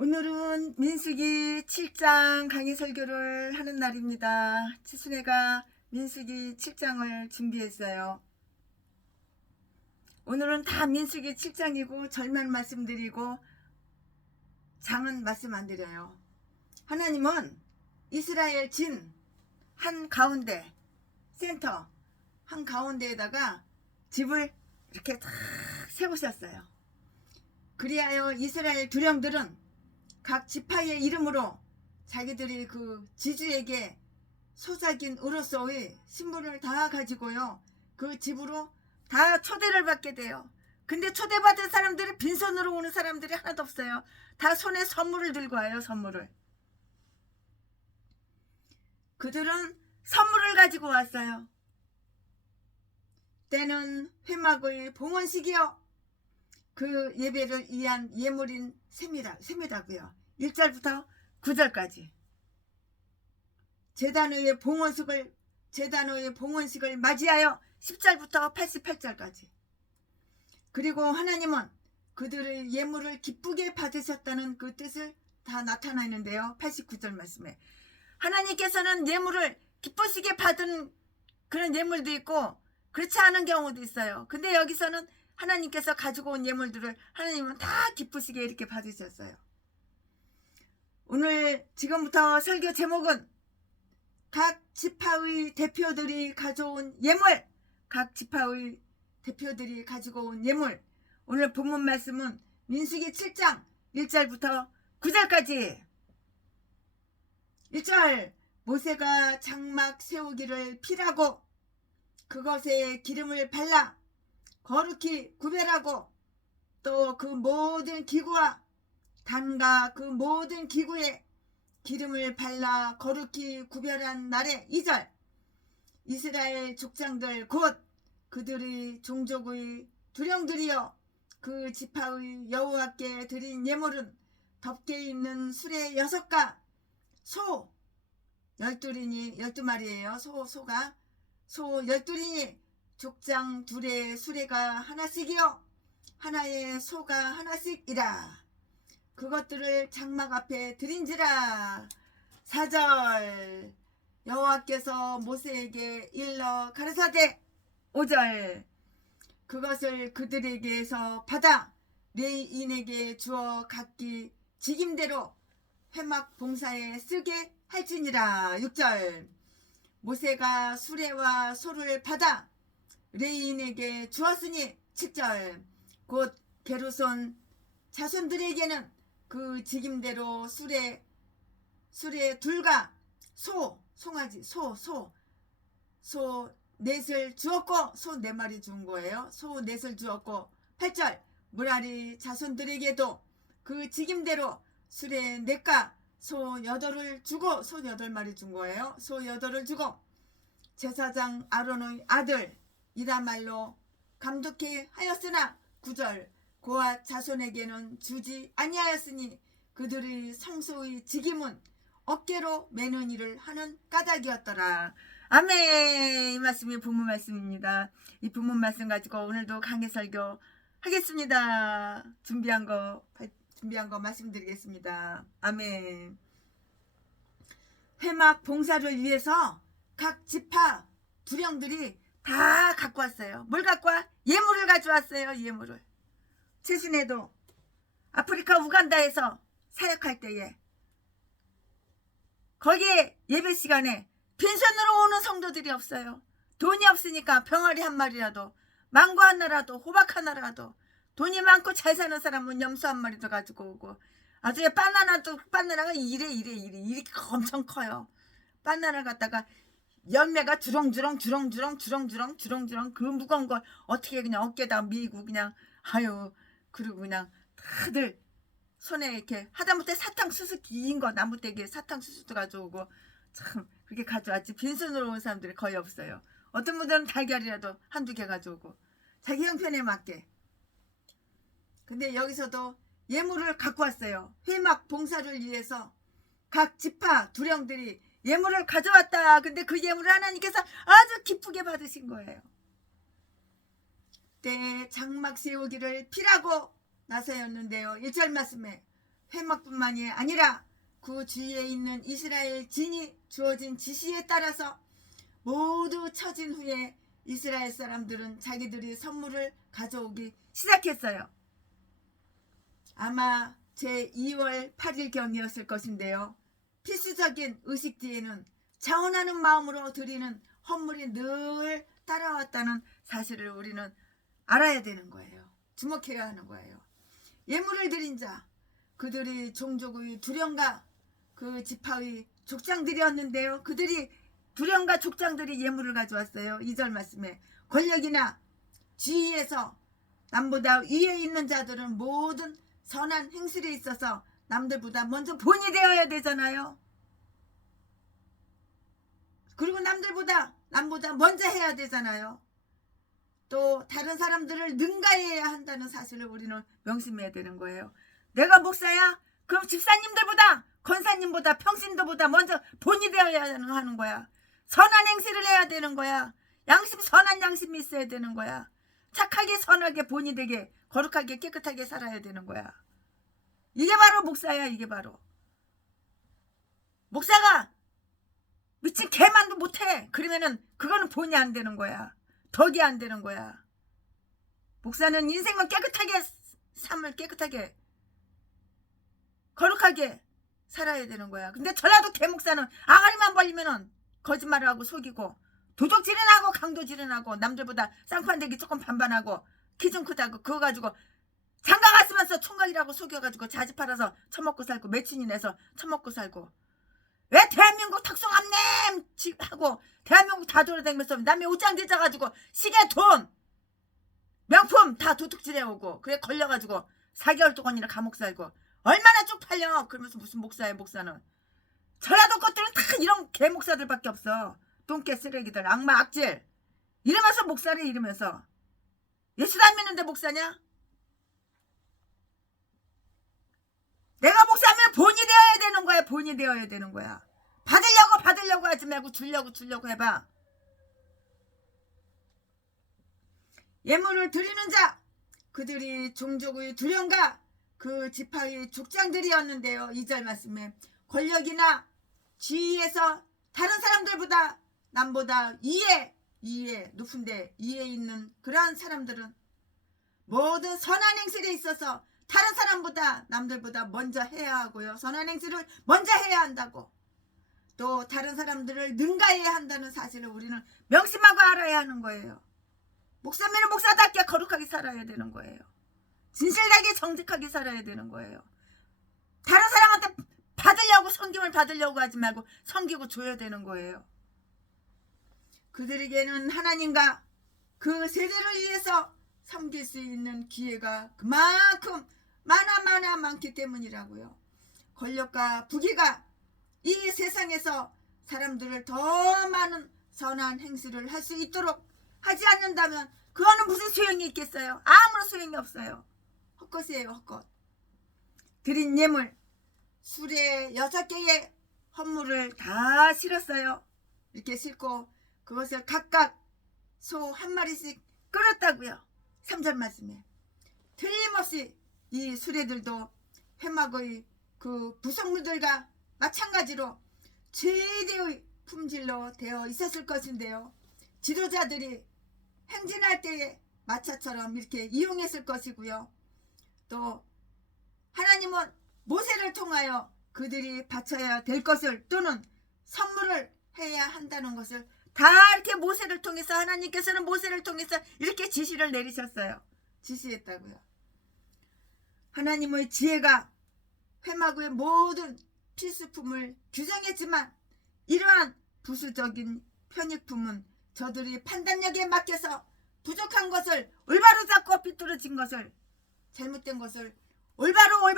오늘은 민수기 7장 강의 설교를 하는 날입니다. 치순애가 민수기 7장을 준비했어요. 오늘은 다 민수기 7장이고 절만 말씀드리고 장은 말씀 안 드려요. 하나님은 이스라엘 진 한가운데 센터 한가운데에다가 집을 이렇게 탁 세우셨어요. 그리하여 이스라엘 두령들은 각 지파의 이름으로 자기들이 그 지주에게 소작인 으로서의 신분을 다 가지고요, 그 집으로 다 초대를 받게 돼요. 근데 초대받은 사람들이 빈손으로 오는 사람들이 하나도 없어요. 다 손에 선물을 들고 와요. 선물을. 그들은 선물을 가지고 왔어요. 때는 회막의 봉헌식이요, 그 예배를 위한 예물인 셈이라고요. 1절부터 9절까지 제단의 봉헌식을 맞이하여 10절부터 88절까지. 그리고 하나님은 그들의 예물을 기쁘게 받으셨다는 그 뜻을 다 나타나는데요. 89절 말씀에 하나님께서는 예물을 기쁘시게 받은 그런 예물도 있고 그렇지 않은 경우도 있어요. 근데 여기서는 하나님께서 가지고 온 예물들을 하나님은 다 기쁘시게 이렇게 받으셨어요. 오늘 지금부터 설교 제목은 각 지파의 대표들이 가져온 예물, 각 지파의 대표들이 가지고 온 예물. 오늘 본문 말씀은 민수기 7장 1절부터 9절까지. 1절, 모세가 장막 세우기를 피라고 그것에 기름을 발라 거룩히 구별하고 또 그 모든 기구와 단과 그 모든 기구에 기름을 발라 거룩히 구별한 날에 2절, 이스라엘 족장들 곧 그들의 종족의 두령들이여 그 지파의 여호와께 드린 예물은 덮개 있는 수레 6가 소 12마리예요. 소가 소 12이니 족장 둘의 수레가 하나씩이요 하나의 소가 하나씩이라. 그것들을 장막 앞에 드린지라. 4절, 여호와께서 모세에게 일러 가르사대. 5절, 그것을 그들에게서 받아 레위인에게 주어 각기 직임대로 회막 봉사에 쓰게 할지니라. 6절, 모세가 수레와 소를 받아 레위인에게 주었으니. 7절, 곧 게르손 자손들에게는 그 직임대로 수레 둘과 송아지 소 넷을 주었고, 소 4마리 준 거예요. 소 넷을 주었고. 8절, 무라리 자손들에게도 그 직임대로 수레 4가 소 8을 주고, 소 8마리 준 거예요. 소 8을 주고 제사장 아론의 아들 이다말로 감독해 하였으나. 9절, 고앗 자손에게는 주지 아니하였으니 그들의 성소의 직임은 어깨로 매는 일을 하는 까닭이었더라. 아멘. 이 말씀이 본문 말씀입니다. 이 본문 말씀 가지고 오늘도 강해 설교 하겠습니다. 준비한 거 말씀드리겠습니다. 아멘. 회막 봉사를 위해서 각 지파 두령들이 다 갖고 왔어요. 뭘 갖고 와? 예물을 가져왔어요. 예물을. 최신에도 아프리카 우간다에서 사역할 때에 거기에 예배 시간에 빈손으로 오는 성도들이 없어요. 돈이 없으니까 병아리 한 마리라도, 망고 하나라도, 호박 하나라도, 돈이 많고 잘 사는 사람은 염소 한 마리도 가지고 오고, 아주 바나나가 이렇게 엄청 커요. 바나나를 갖다가 열매가 주렁주렁 그 무거운 걸 어떻게 그냥 어깨에다 미고 그냥 그리고 그냥 다들 손에 이렇게 하다못해 사탕수수 긴 거 나무떼기에 사탕수수도 가져오고 참 그렇게 가져왔지. 빈손으로 온 사람들이 거의 없어요. 어떤 분들은 달걀이라도 한두 개 가져오고 자기 형편에 맞게. 근데 여기서도 예물을 갖고 왔어요. 회막 봉사를 위해서 각 지파 두령들이 예물을 가져왔다. 근데 그 예물을 하나님께서 아주 기쁘게 받으신 거예요. 때 장막 세우기를 피라고 나서였는데요. 1절 말씀에 회막뿐만이 아니라 그 주위에 있는 이스라엘 진이 주어진 지시에 따라서 모두 처진 후에 이스라엘 사람들은 자기들이 선물을 가져오기 시작했어요. 아마 제 2월 8일경이었을 것인데요. 필수적인 의식 뒤에는 자원하는 마음으로 드리는 헌물이 늘 따라왔다는 사실을 우리는 알아야 되는 거예요. 주목해야 하는 거예요. 예물을 드린 자, 그들이 종족의 두령과 그 지파의 족장들이었는데요. 그들이 두령과 족장들이 예물을 가져왔어요. 2절 말씀에 권력이나 지위에서 남보다 위에 있는 자들은 모든 선한 행실에 있어서 남들보다 먼저 본이 되어야 되잖아요. 그리고 남보다 먼저 해야 되잖아요. 또 다른 사람들을 능가해야 한다는 사실을 우리는 명심해야 되는 거예요. 내가 목사야? 그럼 집사님들보다 권사님보다 평신도보다 먼저 본이 되어야 하는 거야. 선한 행실을 해야 되는 거야. 선한 양심이 있어야 되는 거야. 착하게 선하게 본이 되게 거룩하게 깨끗하게 살아야 되는 거야. 이게 바로 목사야. 이게 바로 목사가 미친 개만도 못해. 그러면은 그거는 본이 안 되는 거야. 덕이 안 되는 거야. 목사는 인생만 깨끗하게 삶을 깨끗하게 거룩하게 살아야 되는 거야. 근데 전라도 개목사는 아가리만 벌리면은 거짓말을 하고 속이고 도적질은 하고 강도질은 하고 남들보다 쌍판대기 조금 반반하고 키 좀 크다고 그거 가지고 장가 갔으면서 총각이라고 속여가지고 자지 팔아서 처먹고 살고 매춘이 내서 처먹고 살고 왜 대한민국 특성암냄 하고 대한민국 다 돌아다니면서 남의 옷장 뒤져가지고 시계 돈 명품 다 도둑질해오고 그래 걸려가지고 4개월 동안이나 감옥 살고 얼마나 쪽팔려. 그러면서 무슨 목사야. 목사는 전라도 것들은 다 이런 개목사들밖에 없어. 똥개 쓰레기들 악마 악질 이러면서 목사를 이러면서 예수도 안 믿는데 목사냐? 내가 목사면 본이 되어야 되는 거야. 본이 되어야 되는 거야. 받으려고 하지 말고 주려고 해봐. 예물을 드리는 자, 그들이 종족의 두령과 그 지파의 족장들이었는데요. 2절 말씀에 권력이나 지위에서 다른 사람들보다 남보다 이에 높은데 이에 있는 그러한 사람들은 모든 선한 행실에 있어서 다른 사람보다 남들보다 먼저 해야 하고요. 선한 행실을 먼저 해야 한다고. 또 다른 사람들을 능가해야 한다는 사실을 우리는 명심하고 알아야 하는 거예요. 목사면은 목사답게 거룩하게 살아야 되는 거예요. 진실되게 정직하게 살아야 되는 거예요. 다른 사람한테 받으려고 섬김을 받으려고 하지 말고 섬기고 줘야 되는 거예요. 그들에게는 하나님과 그 세대를 위해서 섬길 수 있는 기회가 그만큼 많기 때문이라고요. 권력과 부귀가 이 세상에서 사람들을 더 많은 선한 행실을 할 수 있도록 하지 않는다면 그거는 무슨 소용이 있겠어요? 아무런 소용이 없어요. 헛것이에요. 헛것. 드린 예물 수레 6개의 헌물을 다 실었어요. 이렇게 싣고 그것을 각각 소 한 마리씩 끌었다고요. 3절 말씀에 틀림없이 이 수레들도 회막의 그 부속물들과 마찬가지로 최대의 품질로 되어 있었을 것인데요. 지도자들이 행진할 때에 마차처럼 이렇게 이용했을 것이고요. 또 하나님은 모세를 통하여 그들이 바쳐야 될 것을 또는 선물을 해야 한다는 것을 다 이렇게 모세를 통해서 하나님께서는 모세를 통해서 이렇게 지시를 내리셨어요. 지시했다고요. 하나님의 지혜가 회막의 모든 필수품을 규정했지만 이러한 부수적인 편익품은 저들이 판단력에 맡겨서 부족한 것을 올바로 잡고 비뚤어진 것을 잘못된 것을 올바로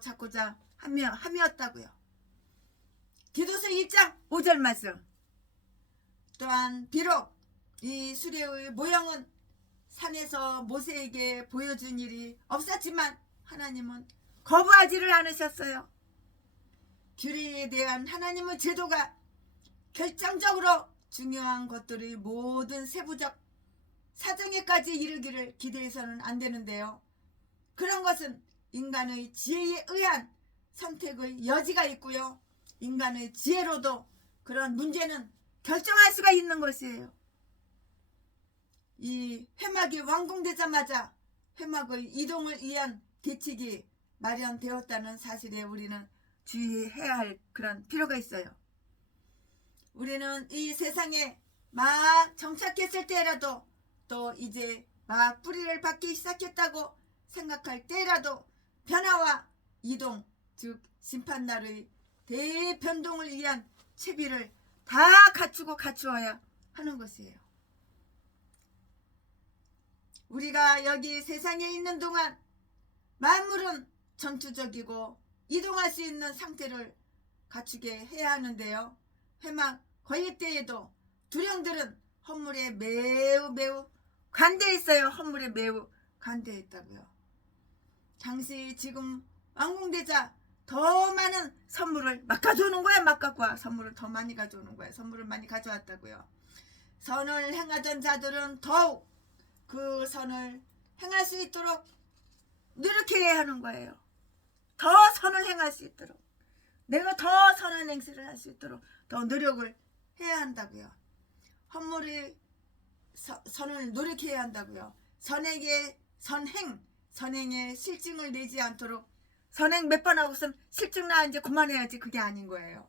잡고자 함이었다고요. 디도서 1장 5절 말씀. 또한 비록 이 수레의 모형은 산에서 모세에게 보여준 일이 없었지만 하나님은 거부하지를 않으셨어요. 규례에 대한 하나님의 제도가 결정적으로 중요한 것들이 모든 세부적 사정에까지 이르기를 기대해서는 안 되는데요. 그런 것은 인간의 지혜에 의한 선택의 여지가 있고요. 인간의 지혜로도 그런 문제는 결정할 수가 있는 것이에요. 이 회막이 완공되자마자 회막의 이동을 위한 대책이 마련되었다는 사실에 우리는 주의해야 할 그런 필요가 있어요. 우리는 이 세상에 막 정착했을 때라도 또 이제 막 뿌리를 받기 시작했다고 생각할 때라도 변화와 이동, 즉 심판날의 대변동을 위한 채비를 다 갖추고 갖추어야 하는 것이에요. 우리가 여기 세상에 있는 동안 만물은 전투적이고 이동할 수 있는 상태를 갖추게 해야 하는데요. 회막 건립 때에도 두령들은 헌물에 매우 관대해 있어요. 헌물에 매우 관대해 있다고요. 당시 지금 완공되자 더 많은 선물을 막 가져오는 거야. 막 갖고 와. 선물을 더 많이 가져오는 거야. 선물을 많이 가져왔다고요. 선을 행하던 자들은 더욱 그 선을 행할 수 있도록 노력해야 하는 거예요. 더 선을 행할 수 있도록, 내가 더 선한 행실을 할 수 있도록 더 노력을 해야 한다고요. 헌물이 선을 노력해야 한다고요. 선행에 실증을 내지 않도록, 선행 몇 번 하고 있으면 실증 나 이제 그만해야지, 그게 아닌 거예요.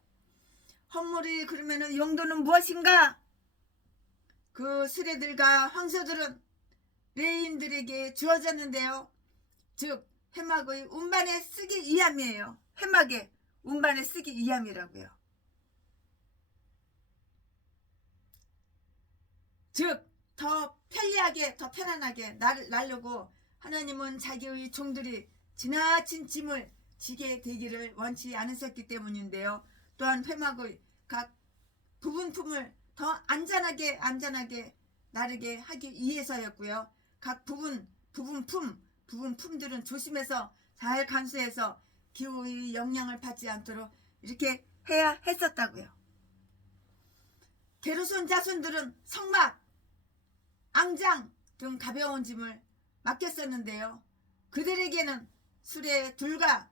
헌물이 그러면은 용도는 무엇인가? 그 수레들과 황소들은 레인들에게 주어졌는데요. 즉 회막의 운반에 쓰기 위함이에요. 회막에 운반에 쓰기 위함이라고요. 즉 더 편리하게, 더 편안하게 날려고 하나님은 자기의 종들이 지나친 짐을 지게 되기를 원치 않으셨기 때문인데요. 또한 회막의 각 부분품을 더 안전하게 나르게 하기 위해서였고요. 각 부분품들은 조심해서 잘 간수해서 기후의 영향을 받지 않도록 이렇게 해야 했었다고요. 게르손 자손들은 성막, 앙장 등 가벼운 짐을 맡겼었는데요. 그들에게는 수레 둘과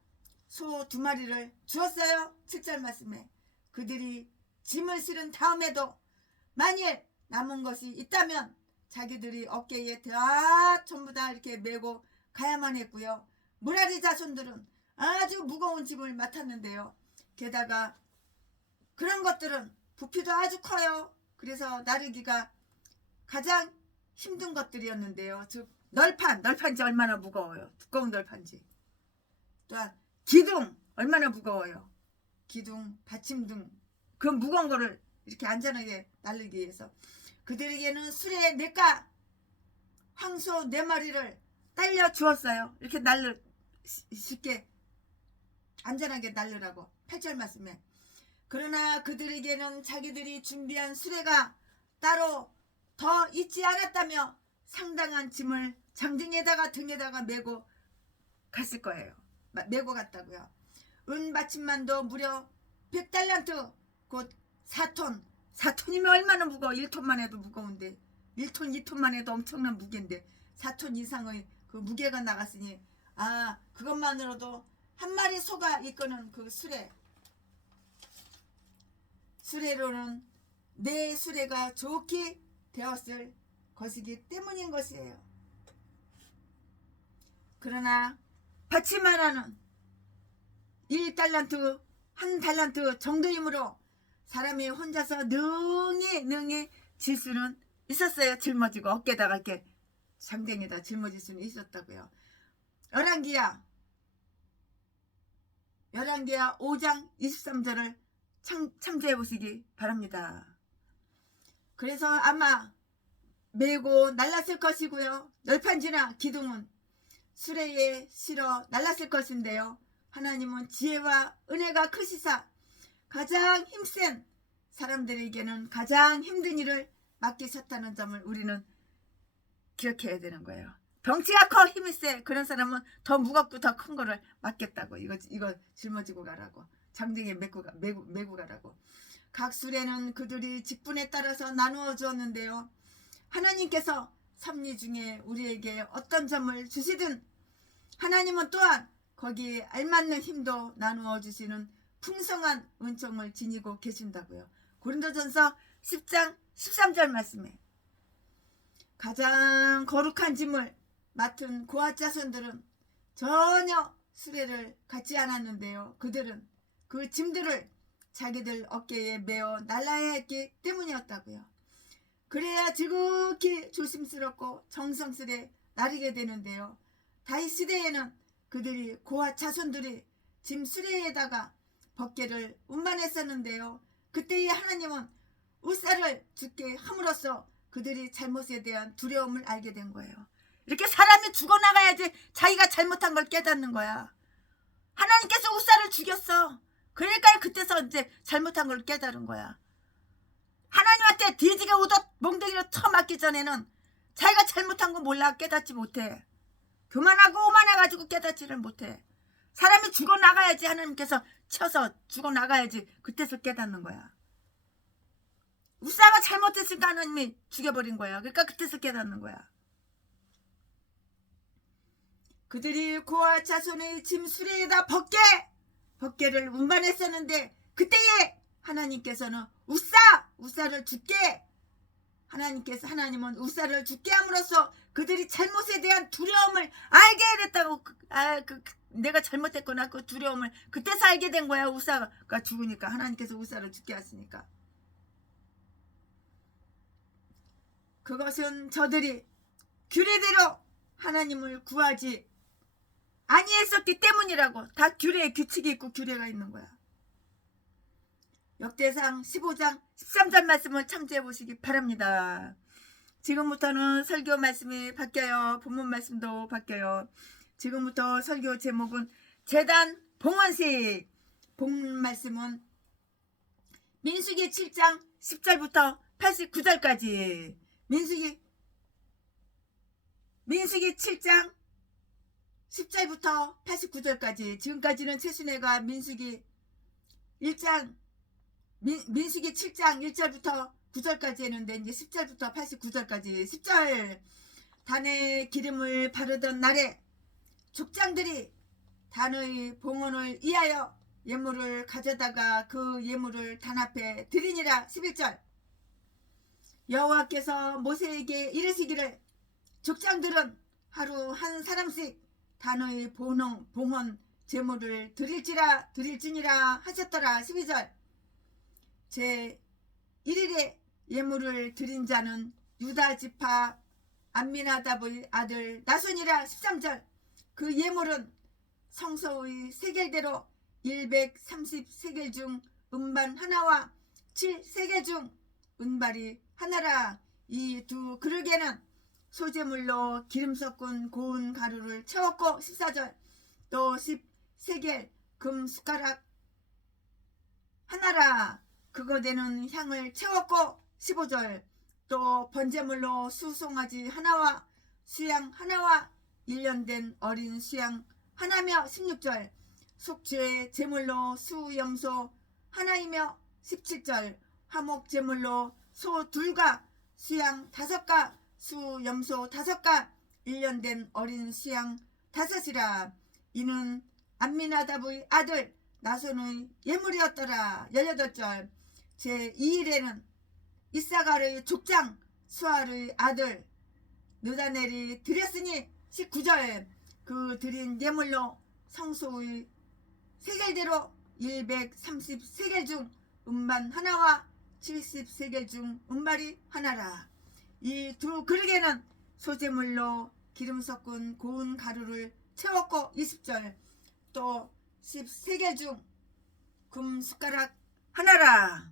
소 2마리를 주었어요. 7절 말씀에. 그들이 짐을 실은 다음에도 만일 남은 것이 있다면 자기들이 어깨에 다 전부 다 이렇게 메고 가야만 했고요. 무라리 자손들은 아주 무거운 짐을 맡았는데요. 게다가 그런 것들은 부피도 아주 커요. 그래서 나르기가 가장 힘든 것들이었는데요. 즉 널판지 얼마나 무거워요. 두꺼운 널판지. 또한 기둥 얼마나 무거워요. 기둥, 받침 등 그 무거운 거를 이렇게 안전하게 날리기 위해서 그들에게는 수레 4가 황소 4마리를 딸려 주었어요. 이렇게 쉽게 안전하게 날르라고. 8절 말씀에. 그러나 그들에게는 자기들이 준비한 수레가 따로 더 있지 않았다며 상당한 짐을 장등에다가 등에다가 메고 갔을 거예요. 메고 갔다고요. 은 받침만도 무려 100달란트, 곧 4톤. 4톤이면 얼마나 무거워. 1톤만 해도 무거운데, 1톤 2톤만 해도 엄청난 무게인데 4톤 이상의 그 무게가 나갔으니, 그것만으로도 한 마리 소가 이끄는 그 수레로는 내 수레가 좋게 되었을 것이기 때문인 것이에요. 그러나 받침 하나는 1달란트, 1달란트 정도이므로 사람이 혼자서 능히 질 수는 있었어요. 짊어지고 어깨다가 이렇게 장댕이다 짊어질 수는 있었다고요. 열왕기하 5장 23절을 참조해 보시기 바랍니다. 그래서 아마 메고 날랐을 것이고요. 널판지나 기둥은 수레에 실어 날랐을 것인데요. 하나님은 지혜와 은혜가 크시사 가장 힘센 사람들에게는 가장 힘든 일을 맡기셨다는 점을 우리는 기억해야 되는 거예요. 덩치가 커 힘이 세 그런 사람은 더 무겁고 더 큰 거를 맡겼다고. 이거 짊어지고 가라고. 장등에 메고 가라고. 각 수레는 그들이 직분에 따라서 나누어 주었는데요. 하나님께서 섭리 중에 우리에게 어떤 점을 주시든 하나님은 또한 거기에 알맞는 힘도 나누어 주시는 풍성한 은총을 지니고 계신다고요. 고린도전서 10장 13절 말씀에 가장 거룩한 짐을 맡은 고아 자손들은 전혀 수레를 갖지 않았는데요. 그들은 그 짐들을 자기들 어깨에 메어 날라야 했기 때문이었다고요. 그래야 지극히 조심스럽고 정성스레 나르게 되는데요. 다윗 시대에는 그들이 고아 자손들이 짐 수레에다가 벗개를 운반했었는데요. 그때의 하나님은 우사를 죽게 함으로써 그들이 잘못에 대한 두려움을 알게 된 거예요. 이렇게 사람이 죽어나가야지 자기가 잘못한 걸 깨닫는 거야. 하나님께서 우사를 죽였어. 그러니까 그때서 이제 잘못한 걸 깨달은 거야. 하나님한테 뒤지게 우도 몽둥이로 쳐맞기 전에는 자기가 잘못한 거 몰라 깨닫지 못해. 교만하고 오만해가지고 깨닫지를 못해. 사람이 죽어나가야지 하나님께서 쳐서 죽어나가야지 그때서 깨닫는 거야. 우사가 잘못했으니까 하나님이 죽여버린 거야. 그러니까 그때서 깨닫는 거야. 그들이 고아 자손의 짐 수레에다 벗개를 운반했었는데 그때에 하나님께서는 우사를 죽게 하나님은 우사를 죽게 함으로써 그들이 잘못에 대한 두려움을 알게 됐다고. 내가 잘못했구나 그 두려움을 그때서 알게 된 거야. 우사가 죽으니까 하나님께서 우사를 죽게 하시니까. 그것은 저들이 규례대로 하나님을 구하지 아니했었기 때문이라고. 다 규례에 규칙이 있고 규례가 있는 거야. 역대상 15장 13절 말씀을 참조해 보시기 바랍니다. 지금부터는 설교 말씀이 바뀌어요. 본문 말씀도 바뀌어요. 지금부터 설교 제목은 제단 봉헌식. 본문 말씀은 민수기 7장 10절부터 89절까지. 민수기 7장 10절부터 89절까지. 지금까지는 최순애가 민수기 7장 1절부터 9절까지 했는데 이제 10절부터 89절까지. 10절 단에 기름을 바르던 날에 족장들이 단의 봉헌을 위하여 예물을 가져다가 그 예물을 단 앞에 드리니라. 11절 여호와께서 모세에게 이르시기를 족장들은 하루 한 사람씩 단의 봉헌 제물을 드릴지니라 하셨더라. 12절 제 1일에 예물을 드린 자는 유다 지파 암미나답의 아들 나손이라. 13절 그 예물은 성소의 세겔대로 130세겔 중 은반 하나와 7세겔 중 은발이 하나라. 이 두 그릇에는 소재물로 기름 섞은 고운 가루를 채웠고. 14절 또 10세겔 금 숟가락 하나라. 그거대는 향을 채웠고. 15절 또 번제물로 수송아지 하나와 수양 하나와 1년 된 어린 수양 하나며. 16절 속죄 제물로 수염소 하나이며. 17절 화목 제물로 소 2가 수양 5가 수염소 5가 1년 된 어린 수양 5이라. 이는 암미나답의 아들 나손의 예물이었더라. 18절 제2일에는 이사갈의 족장 수알의 아들 느다넬이 드렸으니. 19절 그 드린 예물로 성소의 세겔대로 130세겔 중 은반 하나와 70세겔 중 은발이 하나라. 이 두 그릇에는 소재물로 기름 섞은 고운 가루를 채웠고. 20절 또 10세겔 중 금 숟가락 하나라.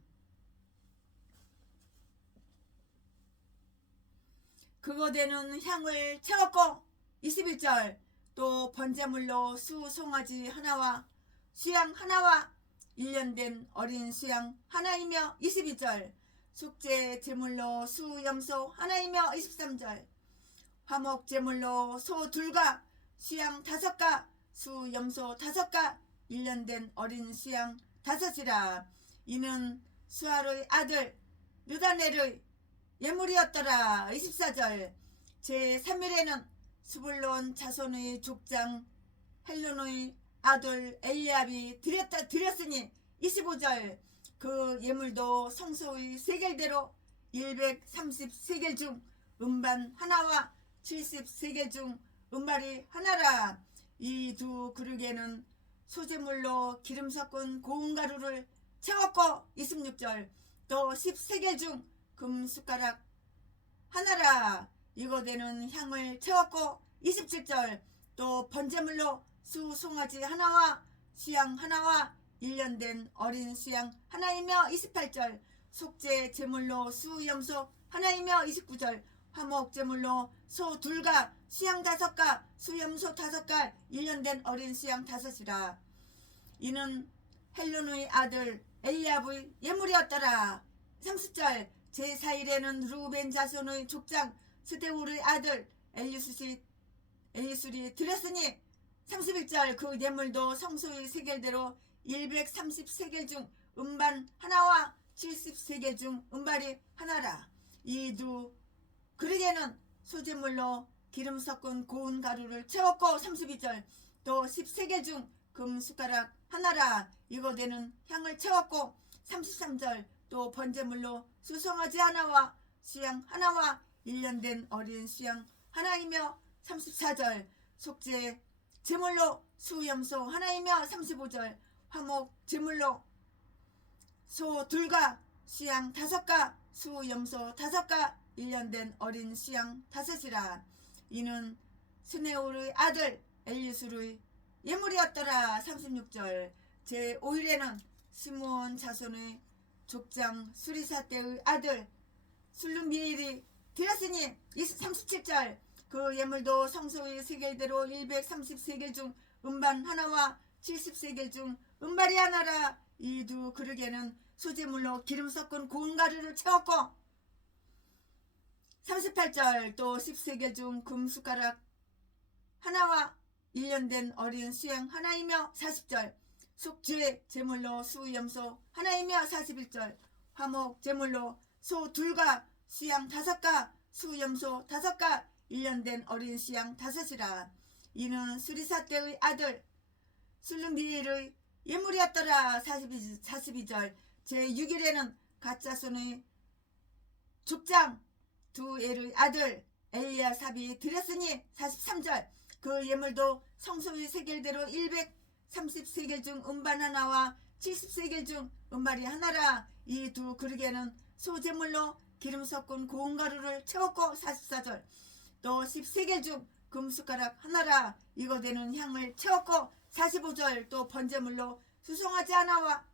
그거대는 향을 채웠고. 21절 또 번제물로 수 송아지 하나와 수양 하나와 1년 된 어린 수양 하나이며. 22절 속죄 제물로 수염소 하나이며. 23절 화목 제물로 소 2가 수양 5가 수염소 5가 1년 된 어린 수양 5이라. 이는 수알의 아들 느다넬의 예물이었더라. 24절 제3일에는 스불론 자손의 족장 헬론의 아들 엘리압이 드렸으니 25절 그 예물도 성소의 세겔대로 130세겔 중 음반 하나와 70세겔 중 은발이 하나라. 이 두 그릇에는 소재물로 기름 섞은 고운 가루를 채웠고 26절 또 10세겔 중 금숟가락 하나라. 이거대는 향을 채웠고 27절 또 번제물로 수송아지 하나와 수양 하나와 1년 된 어린 수양 하나이며 28절 속죄 제물로 수염소 하나이며 29절 화목제물로 소 둘과 수양 5가 수염소 5가 1년 된 어린 수양 5이라. 이는 헬론의 아들 엘리압의 예물이었더라. 30절 제4일에는 루벤 자손의 족장 스데울의 아들 엘리술이 드렸으니 31절 그 예물도 성소의 세겔대로 130세겔 중 음반 하나와 70세겔 중 음발이 하나라. 이 두 그릇에는 소재물로 기름 섞은 고운 가루를 채웠고 32절 또 10세겔 중 금숟가락 하나라. 이거대는 향을 채웠고 33절 또 번제물로 수송아지 하나와 수양 하나와 1년 된 어린 수양 하나이며 34절 속죄 제물로 수염소 하나이며 35절 화목 제물로 소 둘과 수양 5가 수염소 5가 1년 된 어린 수양 5이라. 이는 스네울의 아들 엘리술의 예물이었더라. 36절 제5일에는 스므온 자손의 족장 수리사 때의 아들 술룸미엘이 드렸으니 37절 그 예물도 성소의 세겔대로 130세겔 중 음반 하나와 70세겔 중 음발이 하나라. 이 두 그릇에는 소재물로 기름 섞은 고운 가루를 채웠고 38절 또 10세겔 중 금숟가락 하나와 1년 된 어린 수양 하나이며 40절 속죄 제물로 수염소 하나이며 41절 화목 제물로 소 둘과 수양 5가 수염소 5가 1년 된 어린 수양 5이라. 이는 수리사 때의 아들 술룸비엘의 예물이었더라. 42절 제6일에는 갓자손의 족장 두 엘의 아들 엘리야삽이 드렸으니 43절 그 예물도 성소의 세겔대로 130세겔 중 음반 하나와 70세겔 중 음발이 하나라. 이 두 그릇에는 소재물로 기름 섞은 고운 가루를 채웠고 44절 또 10세겔 중 금숟가락 하나라. 이거대는 향을 채웠고 45절 또 번제물로 수송아지 하나와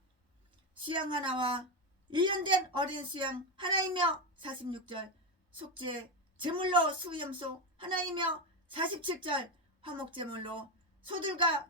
수양 하나와 1년 된 어린 수양 하나이며 46절 속죄 제물로 수염소 하나이며 47절 화목제물로 소들과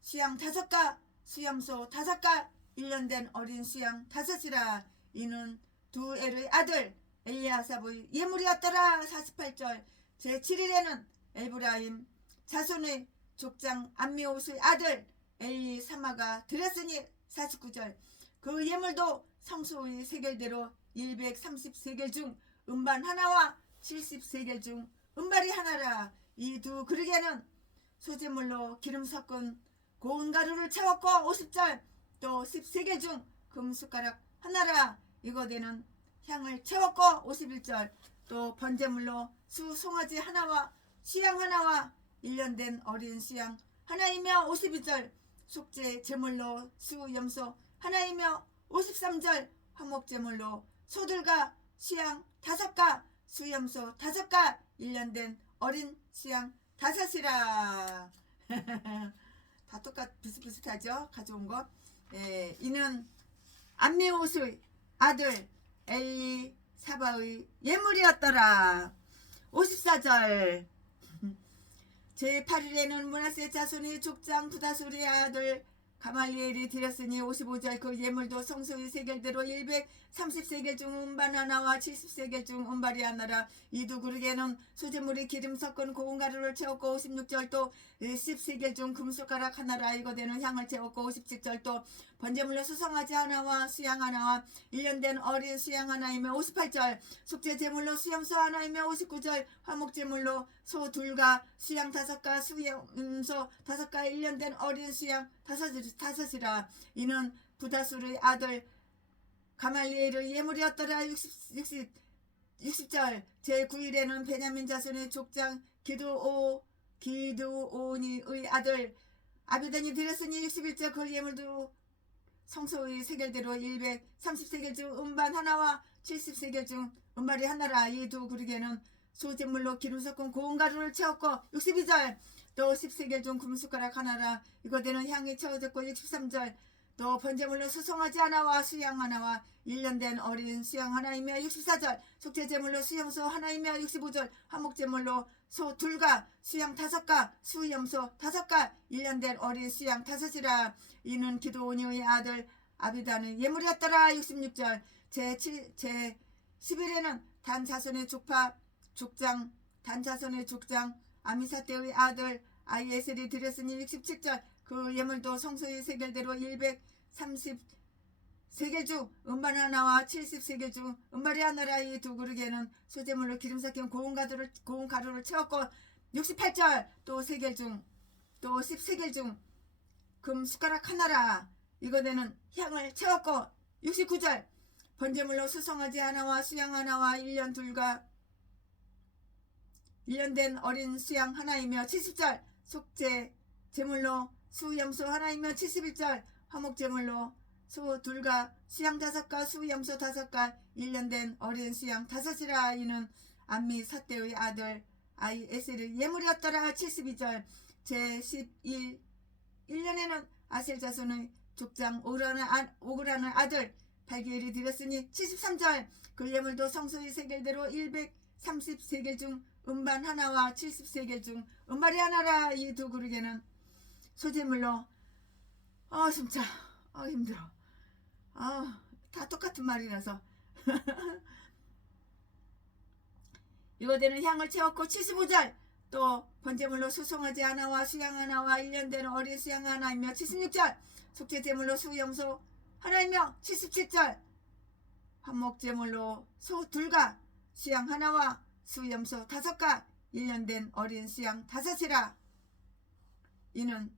수양 5가 수염소 5가 1년 된 어린 수양 5이라. 이는 두 엘의 아들 엘리야삽의 예물이었더라. 48절 제7일에는 에브라임 자손의 족장 암미옷의 아들 엘리사마가 드렸으니 49절 그 예물도 성소의 세겔대로 130세겔 중 음반 하나와 70세겔 중 음발이 하나라. 이 두 그릇에는 소재물로 기름 섞은 고운 가루를 채웠고 50절 또 10세겔 중 금숟가락 하나라. 이거대는 향을 채웠고 51절 또 번제물로 수송아지 하나와 수양 하나와 1년 된 어린 수양 하나이며 52절 속죄 제물로 수염소 하나이며 53절 화목제물로 소들과 수양 5가 수염소 5가 1년 된 어린 수양 5이라. 다 비슷비슷하죠. 가져온 거. 이는 암미옷의 아들 엘리사바의 예물이었더라. 54절 제8일에는 므낫세 자손의 족장 부다술의 아들 가말리엘이 드렸으니 55절 그 예물도 성소의 세겔대로 130세겔 중 음반 하나와 70세겔 중 음발이 하나라. 이 두 그릇에는 소재물이 기름 섞은 고운 가루를 채웠고 56절 또 10세겔 중 금숟가락 하나라 이거되는 향을 채웠고 57절 또 번제물로 수송아지 하나와 수양 하나와 1년 된 어린 수양 하나이며 58절 속죄 제물로 수염소 하나이며 59절 화목제물로 소 둘과 수양 5가 수염소 5가 1년 된 어린 수양 다섯이라 이는 부다술의 아들 가말리엘의 예물이었더라. 60절 제9일에는 베냐민 자손의 족장 기드오니의 아들 아비단이 드렸으니 61절 그 예물도 성소의 세겔대로 130세겔 중 음반 하나와 70세겔 중 음발이 하나라. 이 두 그릇에는 소제물로 기름 섞은 고운 가루를 채웠고 62절 또 10세겔 중 금숟가락 하나라 이거대는 향이 채워졌고 63절 또 번제물로 수송아지 하나와 수양 하나와 1년 된 어린 수양 하나이며 64절 속죄제물로 수염소 하나이며 65절 화목제물로 소 둘과 수양 5가 수염소 5가 1년 된 어린 수양 5이라 이는 기드오니의 아들 아비단의 예물이었더라. 66절 제11에는 단 자손의 족장 아미사떼의 아들 아이에셀이 드렸으니 67절 그 예물도 성소의 세겔대로 130세겔 중 음반 하나와 70세겔 중 음발이 하나라. 이 두 그릇에는 소제물로 기름 삭힌 고운 가루를 채웠고 68절 또 세겔 중 또 10세겔 중 금 숟가락 하나라 이거대는 향을 채웠고 69절 번제물로 수송아지 하나와 수양 하나와 1년 된 어린 수양 하나이며 70절 속죄 제물로 수염소 하나이며 71절 화목제물로 소 둘과 수양 5가 수염소 5가 1년 된 어린 수양 5이라 이는 암미 사떼의 아들 아이에셀의 예물이었더라. 72절 제11년에는 아셀 자손의 족장 오그라는 아들 발기엘이 드렸으니 73절 그 예물도 성소의 세겔대로 130세겔 중 음반 하나와 70세겔 중 음발이 하나라. 이 두 그릇에는 소제물로 숨차 힘들어 다 똑같은 말이라서 이거대는 향을 채웠고 75절 또 번제물로 수송아지 하나와 수양 하나와 1년 된 어린 수양 하나이며 76절 속죄제물로 수염소 하나이며 77절 화목제물로 소 둘과 수양 하나와 수염소 5가 1년 된 어린 수양 5이라 이는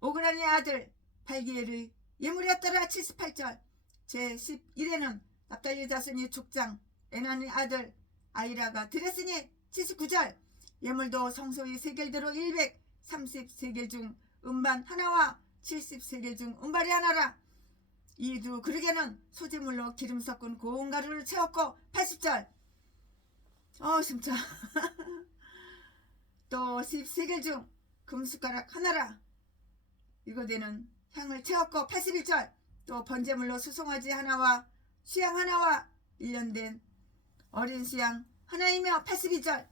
오그라니 아들 발기엘의 예물이었더라. 78절 제11에는 납달리 자손이 족장 에난의 아들 아이라가 드렸으니 79절 예물도 성소의 세겔대로 130세겔 중 음반 하나와 70세겔 중 음발이 하나라. 이 두 그릇에는 소제물로 기름 섞은 고운 가루를 채웠고 80절 숨차 또 10세겔 중 금숟가락 하나라 이거대는 향을 채웠고 81절 또 번제물로 수송아지 하나와 수양 하나와 1년 된 어린 수양 하나이며 82절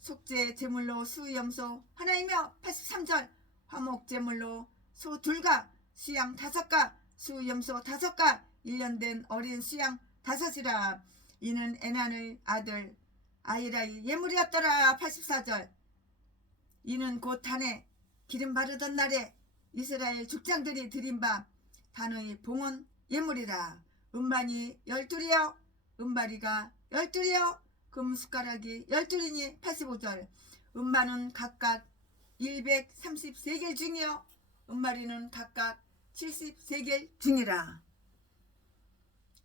속죄 제물로 수염소 하나이며 83절 화목제물로 소 둘과 수양 5가 수염소 5가 1년 된 어린 수양 5이라 이는 에난의 아들 아이라의 예물이었더라. 84절 이는 곧 단에 기름 바르던 날에 이스라엘 족장들이 드린 바 단의 봉헌 예물이라. 음반이 12이요 음바리가 12이요 금숟가락이 12이니 85절 음반은 각각 130세겔 중이요 음바리는 각각 70세겔 중이라.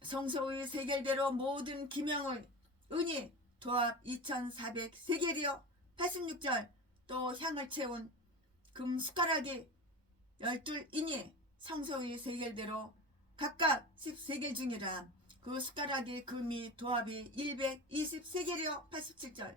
성소의 세겔대로 모든 기명의 은이 도합 2400세겔이요 86절 또 향을 채운 금숟가락이 12이니 성소의 세겔대로 각각 10세겔 중이라. 그 숟가락이 금이 도합이 120세겔이요 87절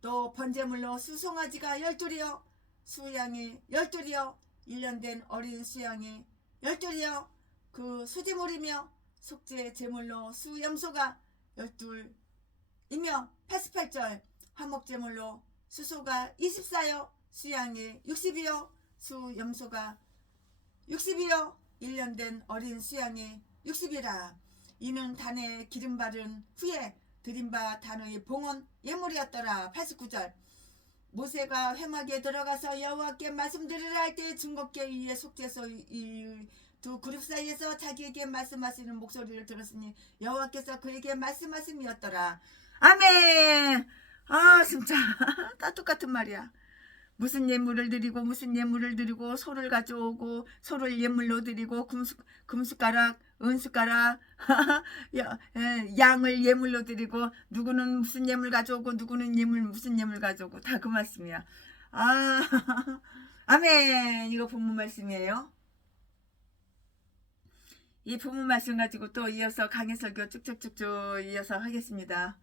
또 번제물로 수송아지가 12이요 수양이 12이요 1년 된 어린 수양이 12이요 그 수제물이며 속죄 제물로 수염소가 12이며 88절 화목제물로 수소가 24요 수양이 60이요 수염소가 60이요 1년 된 어린 수양이 60이라. 이는 단에 기름 바른 후에 드림바 단어의 봉헌 예물이었더라. 89절 모세가 회막에 들어가서 여호와께 말씀드리라 할 때에 증거께 이에 속죄서 이 두 그룹 사이에서 자기에게 말씀하시는 목소리를 들었으니 여호와께서 그에게 말씀하심이었더라. 아멘. 아 진짜 다 똑같은 말이야. 무슨 예물을 드리고 무슨 예물을 드리고 소를 가져오고 소를 예물로 드리고 금숟가락 은숟가락 양을 예물로 드리고 누구는 무슨 예물 가져오고 누구는 무슨 예물 가져오고 다 그 말씀이야. 아 아멘. 이거 본문 말씀이에요. 이 본문 말씀 가지고 또 이어서 강해설교 쭉쭉쭉쭉 이어서 하겠습니다.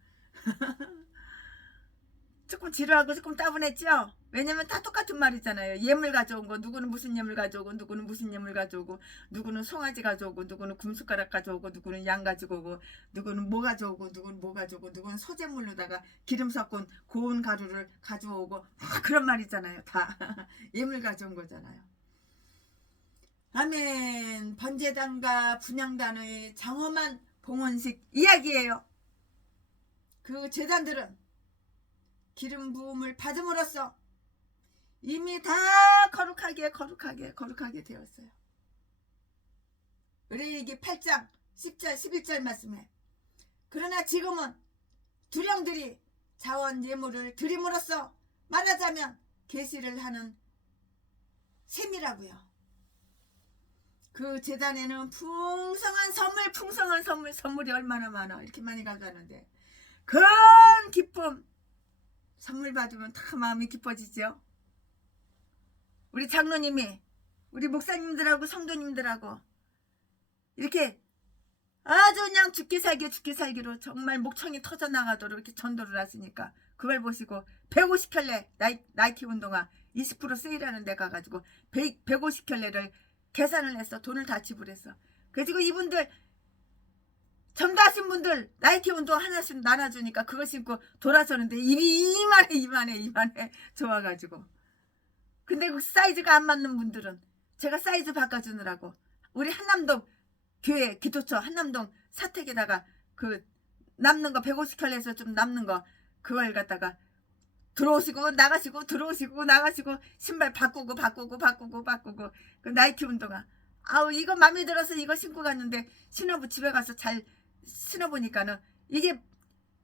조금 지루하고 조금 따분했죠? 왜냐면 다 똑같은 말이잖아요. 예물 가져온 거 누구는 무슨 예물 가져오고 누구는 무슨 예물 가져오고 누구는 송아지 가져오고 누구는 금숟가락 가져오고 누구는 양 가지고 오고 누구는 뭐 가져오고 누구는 뭐 가져오고 누구는 소재물로다가 기름 섞은 고운 가루를 가져오고 그런 말이잖아요. 다 예물 가져온 거잖아요. 아멘. 번제단과 분향단의 장엄한 봉헌식 이야기예요. 그 제단들은 기름 부음을 받음으로써 이미 다 거룩하게 되었어요. 레위기 8장 10절 11절 말씀에 그러나 지금은 두령들이 자원 예물을 드림으로써 말하자면 계시를 하는 셈이라고요. 그 제단에는 풍성한 선물이 얼마나 많아. 이렇게 많이 가져가는데 그런 기쁨 선물 받으면 다 마음이 기뻐지죠. 우리 장로님이 우리 목사님들하고 성도님들하고 이렇게 아주 그냥 죽기 살기로 정말 목청이 터져나가도록 이렇게 전도를 하시니까 그걸 보시고 150켤레 나이키 운동화 20% 세일하는 데 가가지고 150켤레를 계산을 했어. 돈을 다 지불했어. 그래서 이분들 전도하신 분들 나이키 운동 하나씩 나눠주니까 그거 신고 돌아서는데 입이 이만해 좋아가지고. 근데 그 사이즈가 안 맞는 분들은 제가 사이즈 바꿔주느라고 우리 한남동 교회 기도처 한남동 사택에다가 그 남는 거 150켤레에서 좀 남는 거 그걸 갖다가 들어오시고 나가시고 들어오시고 나가시고 신발 바꾸고 그 나이키 운동화 아우 이거 마음에 들어서 이거 신고 갔는데 신어보 집에 가서 잘 신어보니까는 이게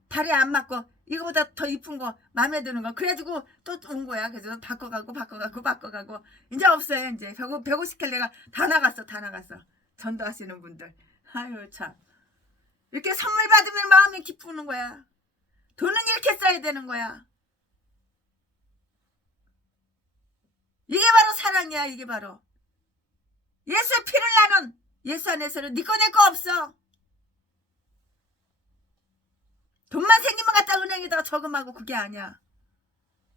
발에 안 맞고 이거보다 더 이쁜 거 마음에 드는 거 그래가지고 또 온 거야. 그래서 바꿔가고 이제 없어요. 이제 150켤레가 다 나갔어. 전도하시는 분들 아유 참 이렇게 선물 받으면 마음이 기쁘는 거야. 돈은 이렇게 써야 되는 거야. 이게 바로 사랑이야. 이게 바로 예수의 피를 나눈 예수 안에서는 네 거 내 거 없어. 돈만 생기면 갖다 은행에다가 저금하고 그게 아니야.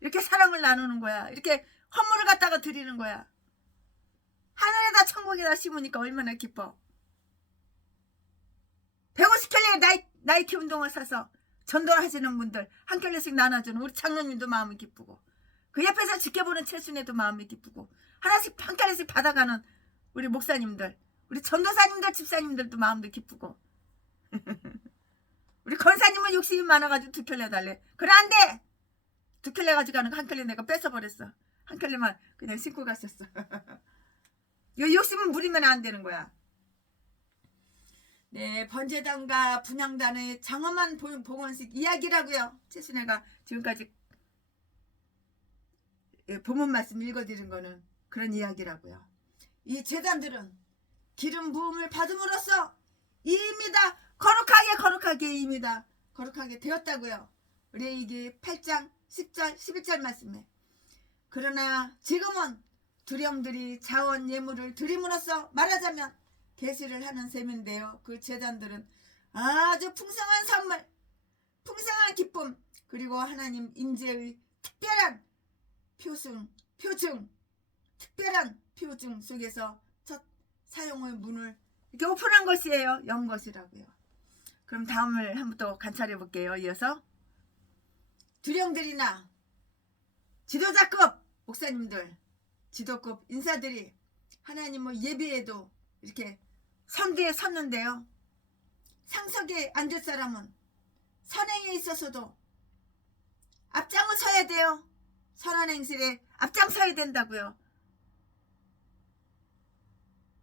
이렇게 사랑을 나누는 거야. 이렇게 헌물을 갖다가 드리는 거야. 하늘에다 천국에다 심으니까 얼마나 기뻐. 150켤레 나이키 운동을 사서 전도하시는 분들 한 켤레씩 나눠주는 우리 장로님도 마음이 기쁘고 그 옆에서 지켜보는 최순애도 마음이 기쁘고 하나씩 한 켤레씩 받아가는 우리 목사님들 우리 전도사님들 집사님들도 마음도 기쁘고 우리 권사님은 욕심이 많아가지고 2켤레 달래. 그래 안 돼. 2켤레 가지고 가는 거 한 켤레 내가 뺏어버렸어. 한 켤레만 그냥 신고 갔었어. 이 욕심은 부리면 안 되는 거야. 네, 번제단과 분향단의 장엄한 봉헌식 이야기라고요. 최순애가 지금까지 본문 말씀 읽어드린 거는 그런 이야기라고요. 이 제단들은 기름 부음을 받음으로써 이미 다 거룩하게 되었다고요. 레위기 8장 10절 11절 말씀에 그러나 지금은 두령들이 자원 예물을 드림으로써 말하자면 계시를 하는 셈인데요. 그 제단들은 아주 풍성한 선물, 풍성한 기쁨, 그리고 하나님 임재의 특별한 특별한 표징 속에서 첫 사용의 문을 이렇게 오픈한 것이에요. 연 것이라고요. 그럼 다음을 한번 또 관찰해 볼게요. 이어서 두령들이나 지도자급 목사님들, 지도급 인사들이 하나님을 예배에도 이렇게 선대에 섰는데요. 상석에 앉을 사람은 선행에 있어서도 앞장을 서야 돼요. 선한 행실에 앞장서야 된다고요.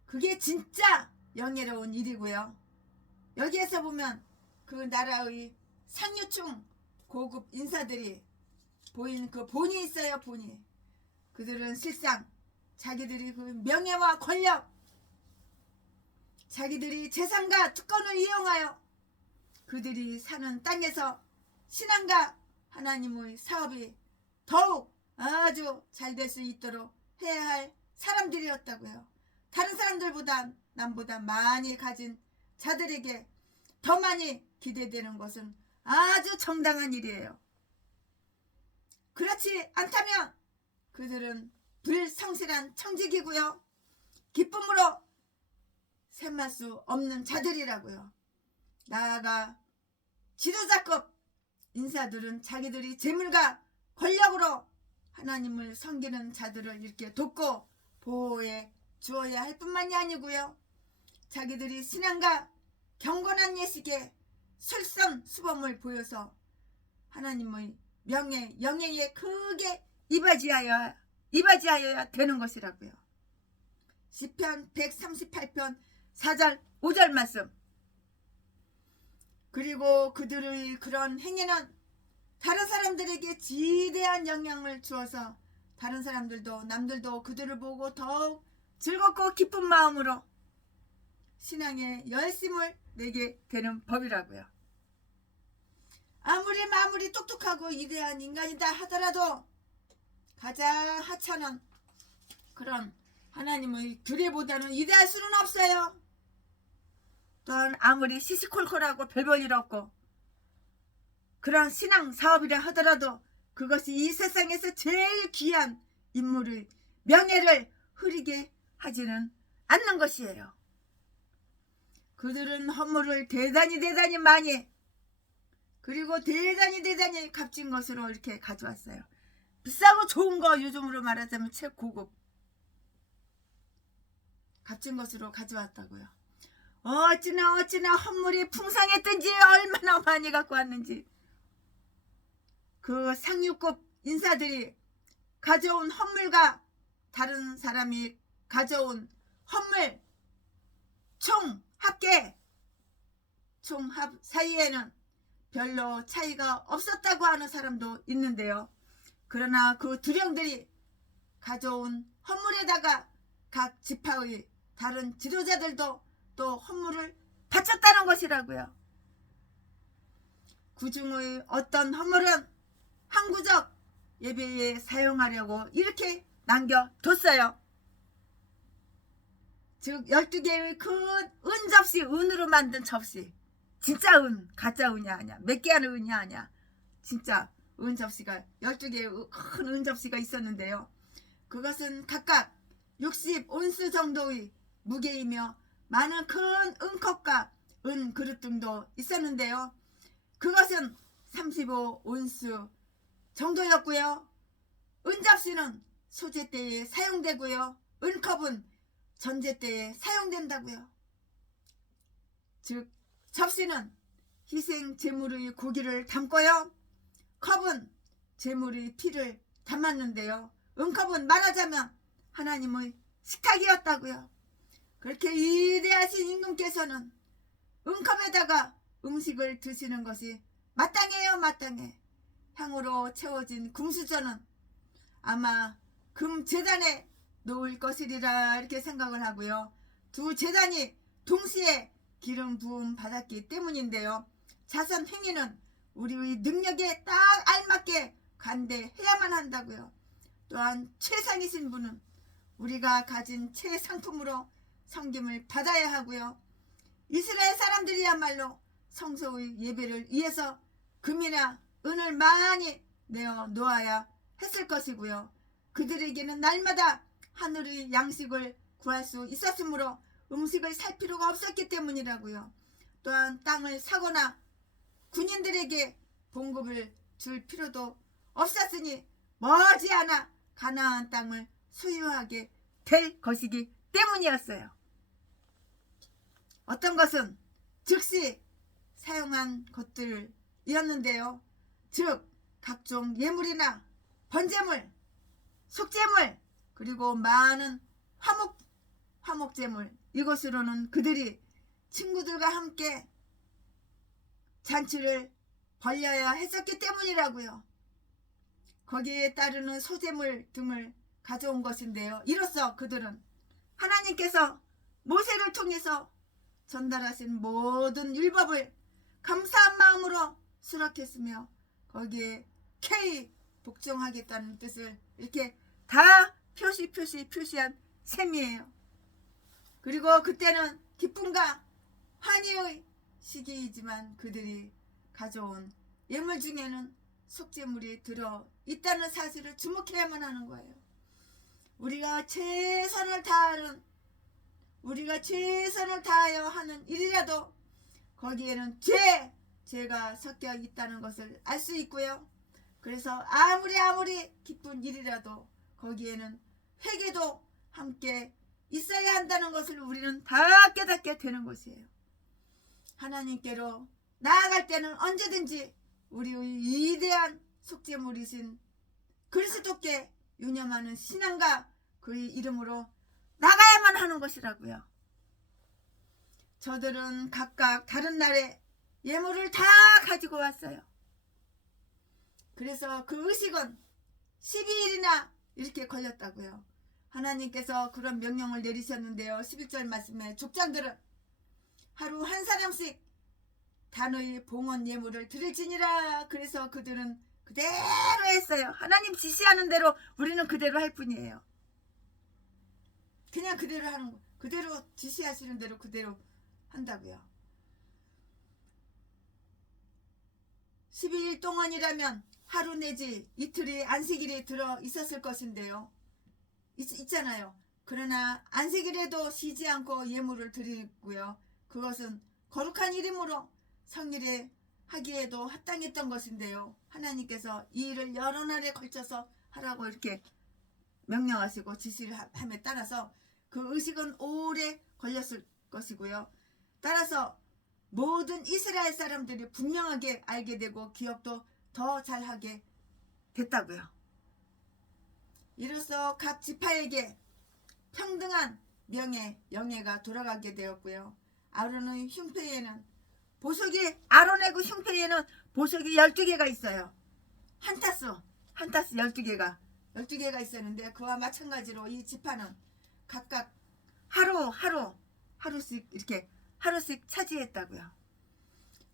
그게 진짜 영예로운 일이고요. 여기에서 보면 그 나라의 상류층 고급 인사들이 보이는 그 본이 있어요. 본이. 그들은 실상 자기들이 그 명예와 권력, 자기들이 재산과 특권을 이용하여 그들이 사는 땅에서 신앙과 하나님의 사업이 더욱 아주 잘 될 수 있도록 해야 할 사람들이었다고요. 다른 사람들보다 남보다 많이 가진 자들에게 더 많이 기대되는 것은 아주 정당한 일이에요. 그렇지 않다면 그들은 불성실한 청직이고요. 기쁨으로 셈할 수 없는 자들이라고요. 나아가 지도자급 인사들은 자기들이 재물과 권력으로 하나님을 섬기는 자들을 이렇게 돕고 보호해 주어야 할 뿐만이 아니고요. 자기들이 신앙과 경건한 예식에 솔선수범을 보여서 하나님의 명예, 영예에 크게 이바지하여야 되는 것이라고요. 시편 138편 4절 5절 말씀. 그리고 그들의 그런 행위는 다른 사람들에게 지대한 영향을 주어서 다른 사람들도 남들도 그들을 보고 더욱 즐겁고 기쁜 마음으로 신앙에 열심을 내게 되는 법이라고요. 아무리 똑똑하고 위대한 인간이다 하더라도 가장 하찮은 그런 하나님의 규례보다는 위대할 수는 없어요. 또한 아무리 시시콜콜하고 별 볼 일 없고 그런 신앙 사업이라 하더라도 그것이 이 세상에서 제일 귀한 인물의 명예를 흐리게 하지는 않는 것이에요. 그들은 헌물을 대단히 많이 그리고 대단히 값진 것으로 이렇게 가져왔어요. 비싸고 좋은 거 요즘으로 말하자면 최고급 값진 것으로 가져왔다고요. 어찌나 헌물이 풍성했든지 얼마나 많이 갖고 왔는지 그 상류급 인사들이 가져온 헌물과 다른 사람이 가져온 헌물 총합 사이에는 별로 차이가 없었다고 하는 사람도 있는데요. 그러나 그 두령들이 가져온 헌물에다가 각 지파의 다른 지도자들도 또 헌물을 바쳤다는 것이라고요. 그중의 어떤 헌물은 항구적 예배에 사용하려고 이렇게 남겨뒀어요. 즉 12개의 큰 은 접시, 은으로 만든 접시. 진짜 은, 가짜 은이 아니야. 몇 개 하는 은이 아니야. 진짜 은 접시가 12개의 큰 은 접시가 있었는데요. 그것은 각각 60온스 정도의 무게이며 많은 큰 은컵과 은 그릇 등도 있었는데요. 그것은 35온스 정도였고요. 은접시는 소재 때에 사용되고요. 은컵은 전제 때에 사용된다고요. 즉 접시는 희생 제물의 고기를 담고요. 컵은 제물의 피를 담았는데요. 은컵은 말하자면 하나님의 식탁이었다고요. 그렇게 위대하신 임금께서는 은컵에다가 음식을 드시는 것이 마땅해요. 마땅해. 향으로 채워진 금수저는 아마 금제단에 놓을 것이리라 이렇게 생각을 하고요. 두 제단이 동시에 기름 부음 받았기 때문인데요. 자선 행위는 우리의 능력에 딱 알맞게 관대해야만 한다고요. 또한 최상이신 분은 우리가 가진 최상품으로 섬김을 받아야 하고요. 이스라엘 사람들이야말로 성소의 예배를 위해서 금이나 은을 많이 내어 놓아야 했을 것이고요. 그들에게는 날마다 하늘의 양식을 구할 수 있었으므로 음식을 살 필요가 없었기 때문이라고요. 또한 땅을 사거나 군인들에게 봉급을 줄 필요도 없었으니 머지않아 가나안 땅을 소유하게 될 것이기 때문이었어요. 어떤 것은 즉시 사용한 것들 예물이었는데요. 즉 각종 예물이나 번제물, 속제물, 그리고 많은 화목제물, 이것으로는 그들이 친구들과 함께 잔치를 벌려야 했었기 때문이라고요. 거기에 따르는 소제물 등을 가져온 것인데요. 이로써 그들은 하나님께서 모세를 통해서 전달하신 모든 율법을 감사한 마음으로 수락했으며 거기에 K 복종하겠다는 뜻을 이렇게 다 표시한 셈이에요. 그리고 그때는 기쁨과 환희의 시기이지만 그들이 가져온 예물 중에는 속죄물이 들어 있다는 사실을 주목해야만 하는 거예요. 우리가 최선을 다하여 하는 일이라도 거기에는 죄가 섞여 있다는 것을 알 수 있고요. 그래서 아무리 기쁜 일이라도 거기에는 회개도 함께 있어야 한다는 것을 우리는 다 깨닫게 되는 것이에요. 하나님께로 나아갈 때는 언제든지 우리의 위대한 속죄물이신 그리스도께 유념하는 신앙과 그의 이름으로 나가야만 하는 것이라고요. 저들은 각각 다른 날에 예물을 다 가지고 왔어요. 그래서 그 의식은 12일이나 이렇게 걸렸다고요. 하나님께서 그런 명령을 내리셨는데요. 11절 말씀에 족장들은 하루 한 사람씩 단의 봉헌 예물을 드릴지니라. 그래서 그들은 그대로 했어요. 하나님 지시하는 대로 우리는 그대로 할 뿐이에요. 그냥 그대로 하는 거. 그대로 지시하시는 대로 그대로 한다고요. 12일 동안이라면 하루 내지 이틀이 안식일이 들어 있었을 것인데요. 있잖아요. 그러나 안식일에도 쉬지 않고 예물을 드리고요. 그것은 거룩한 일이므로 성일에 하기에도 합당했던 것인데요. 하나님께서 이 일을 여러 날에 걸쳐서 하라고 이렇게 명령하시고 지시를 함에 따라서 그 의식은 오래 걸렸을 것이고요. 따라서 모든 이스라엘 사람들이 분명하게 알게 되고 기억도 더 잘하게 됐다고요. 이로써 각 지파에게 평등한 영예가 돌아가게 되었고요. 아론의 흉패에는 아론의 그 흉패에는 보석이 12개가 있어요. 한 타스 12개가 있었는데 그와 마찬가지로 이 지파는 각각 하루씩 차지했다고요.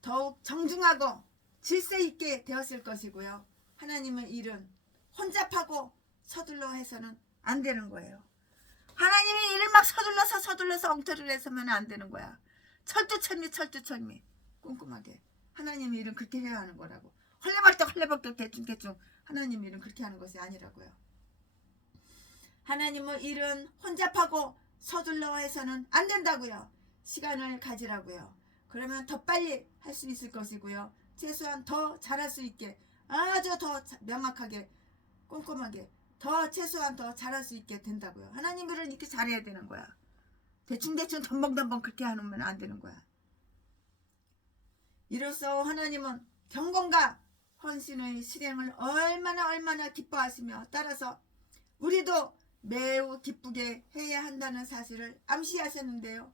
더욱 정중하고 질서 있게 되었을 것이고요. 하나님의 일은 혼잡하고 서둘러 해서는 안 되는 거예요. 하나님이 일을 막 서둘러서 엉터리를 해서는 안 되는 거야. 철두철미 꼼꼼하게. 하나님의 일은 그렇게 해야 하는 거라고. 헐레벌떡 대충 하나님의 일은 그렇게 하는 것이 아니라고요. 하나님의 일은 혼잡하고 서둘러 해서는 안 된다고요. 시간을 가지라고요. 그러면 더 빨리 할 수 있을 것이고요. 최소한 더 잘할 수 있게 아주 더 명확하게 꼼꼼하게 최소한 더 잘할 수 있게 된다고요. 하나님 일을 이렇게 잘해야 되는 거야. 대충 덤벙 그렇게 하면 안 되는 거야. 이로써 하나님은 경건과 헌신의 실행을 얼마나 기뻐하시며 따라서 우리도 매우 기쁘게 해야 한다는 사실을 암시하셨는데요.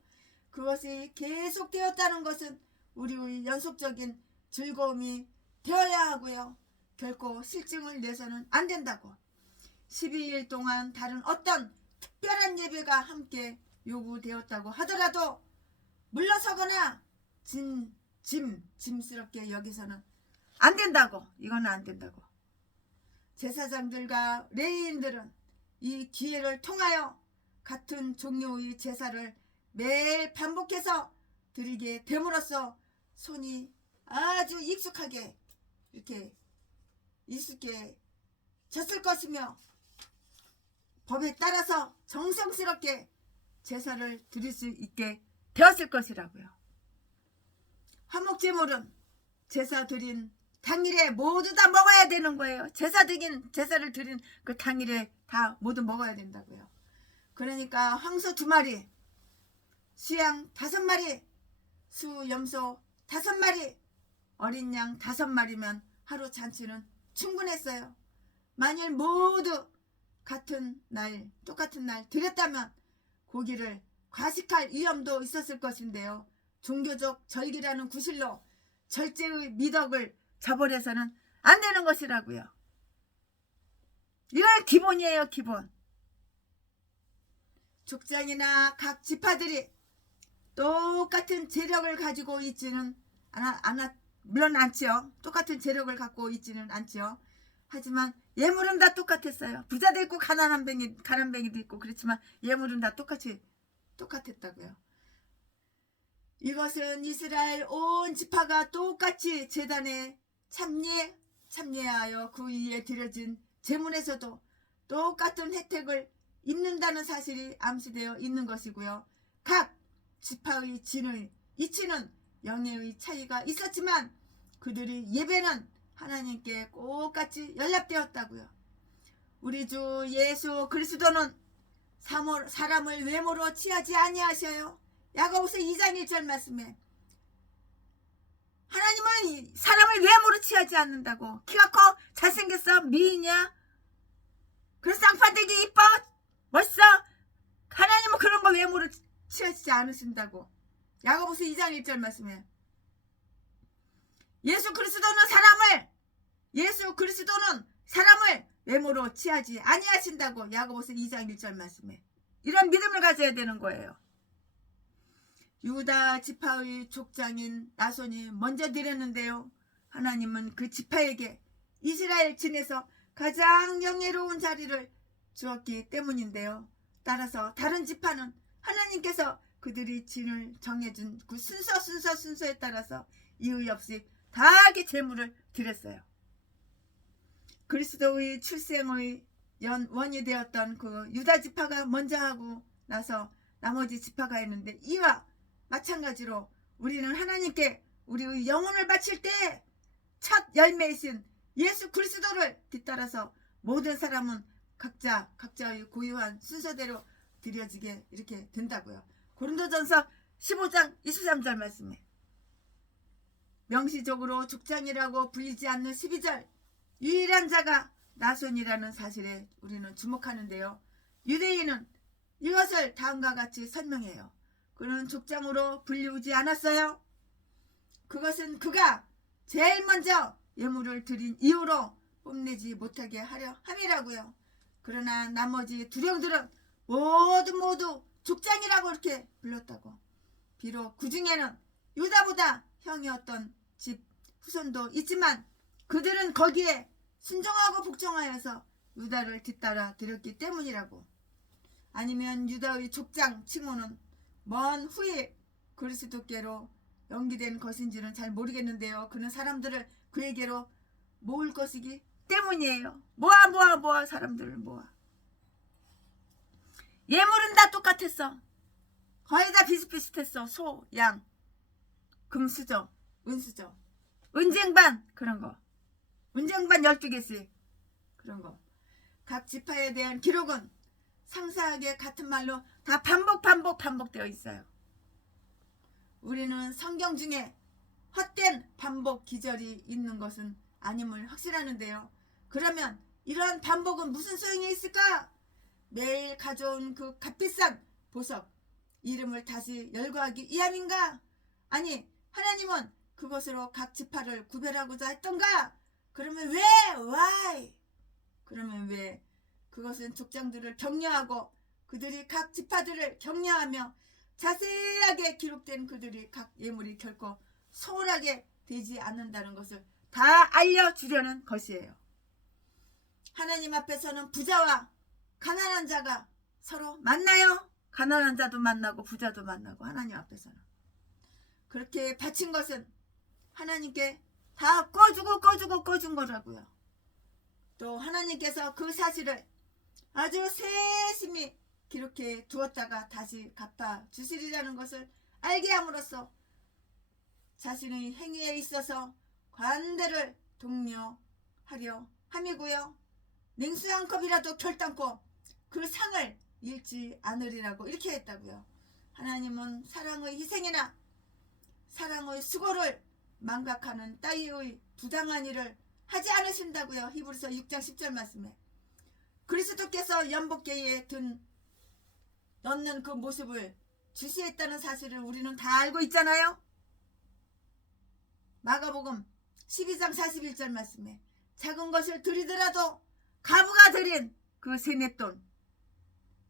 그것이 계속되었다는 것은 우리의 연속적인 즐거움이 되어야 하고요. 결코 실증을 내서는 안 된다고. 12일 동안 다른 어떤 특별한 예배가 함께 요구되었다고 하더라도 물러서거나 짐스럽게 여기서는 안 된다고. 이거는 안 된다고. 제사장들과 레위인들은 이 기회를 통하여 같은 종류의 제사를 매일 반복해서 드리게 됨으로써 손이 아주 익숙해졌을 것이며 법에 따라서 정성스럽게 제사를 드릴 수 있게 되었을 것이라고요. 화목제물은 제사 드린 당일에 모두 다 먹어야 되는 거예요. 제사를 드린 그 당일에 다 모두 먹어야 된다고요. 그러니까 황소 2마리, 수양 5마리, 수염소 5마리, 어린 양 5마리면 하루 잔치는 충분했어요. 만일 모두 똑같은 날 드렸다면 고기를 과식할 위험도 있었을 것인데요. 종교적 절기라는 구실로 절제의 미덕을 저버려서는 안 되는 것이라고요. 이건 기본이에요, 기본. 족장이나 각 지파들이 똑같은 재력을 가지고 있지는 물론 않지요. 똑같은 재력을 갖고 있지는 않지요. 하지만 예물은 다 똑같았어요. 부자도 있고 가난뱅이도 있고 그렇지만 예물은 다 똑같았다고요. 이것은 이스라엘 온 지파가 똑같이 제단에 참여하여 그 위에 드려진 제물에서도 똑같은 혜택을 입는다는 사실이 암시되어 있는 것이고요. 각 지파의 이치는 영예의 차이가 있었지만 그들의 예배는 하나님께 똑같이 연락되었다고요. 우리 주 예수 그리스도는 사람을 외모로 취하지 아니하셔요. 야고보서 2장 1절 말씀에 하나님은 사람을 외모로 취하지 않는다고. 키가 커? 잘생겼어? 미인이야? 그런 쌍판되게 이뻐? 멋있어? 하나님은 그런 거 외모로 취하지 않으신다고. 야고보서 2장 1절 말씀에 예수 그리스도는 사람을 외모로 취하지 아니하신다고. 야고보서 2장 1절 말씀에 이런 믿음을 가져야 되는 거예요. 유다 지파의 족장인 나손이 먼저 드렸는데요. 하나님은 그 지파에게 이스라엘 진에서 가장 영예로운 자리를 주었기 때문인데요. 따라서 다른 지파는 하나님께서 그들이 진을 정해준 그 순서에 따라서 이의 없이 다하게 제물을 드렸어요. 그리스도의 출생의 원이 되었던 그 유다 지파가 먼저 하고 나서 나머지 지파가 했는데, 이와 마찬가지로 우리는 하나님께 우리의 영혼을 바칠 때 첫 열매이신 예수 그리스도를 뒤따라서 모든 사람은 각자의 고유한 순서대로 드려지게 이렇게 된다고요. 고린도전서 15장 23절 말씀에 명시적으로 족장이라고 불리지 않는 12절 유일한 자가 나손이라는 사실에 우리는 주목하는데요. 유대인은 이것을 다음과 같이 설명해요. 그는 족장으로 불리우지 않았어요. 그것은 그가 제일 먼저 예물을 드린 이후로 뽐내지 못하게 하려 함이라고요. 그러나 나머지 두령들은 모두 족장이라고 이렇게 불렀다고. 비록 그 중에는 유다보다 형이었던 집 후손도 있지만 그들은 거기에 순종하고 복종하여서 유다를 뒤따라 드렸기 때문이라고. 아니면 유다의 족장 칭호는 먼 후에 그리스도께로 연기된 것인지는 잘 모르겠는데요. 그는 사람들을 그에게로 모을 것이기 때문이에요. 모아 사람들을 모아. 예물은 다 똑같았어. 거의 다 비슷비슷했어. 소, 양, 금수저, 은수저, 은쟁반 그런 거. 은쟁반 12개씩 그런 거. 각 지파에 대한 기록은 상세하게 같은 말로 다 반복되어 있어요. 우리는 성경 중에 헛된 반복 기절이 있는 것은 아님을 확신하는데요. 그러면 이러한 반복은 무슨 소용이 있을까? 매일 가져온 그 값비싼 보석 이름을 다시 열거하기 위함인가? 아니, 하나님은 그것으로 각 지파를 구별하고자 했던가? 그러면 왜? Why? 그러면 왜? 그것은 족장들을 격려하고 그들이 각 지파들을 격려하며 자세하게 기록된 그들이 각 예물이 결코 소홀하게 되지 않는다는 것을 다 알려주려는 것이에요. 하나님 앞에서는 부자와 가난한 자가 서로 만나요. 가난한 자도 만나고 부자도 만나고. 하나님 앞에서는 그렇게 바친 것은 하나님께 다 꺼준 거라고요. 또 하나님께서 그 사실을 아주 세심히 기록해 두었다가 다시 갚아 주시리라는 것을 알게 함으로써 자신의 행위에 있어서 관대를 독려하려 함이고요. 냉수 한 컵이라도 결단코 그 상을 잃지 않으리라고 이렇게 했다고요. 하나님은 사랑의 희생이나 사랑의 수고를 망각하는 따위의 부당한 일을 하지 않으신다고요. 히브리서 6장 10절 말씀에. 그리스도께서 연복계에 넣는 그 모습을 주시했다는 사실을 우리는 다 알고 있잖아요. 마가복음 12장 41절 말씀에 작은 것을 드리더라도 가부가 드린 그 세뱃돈,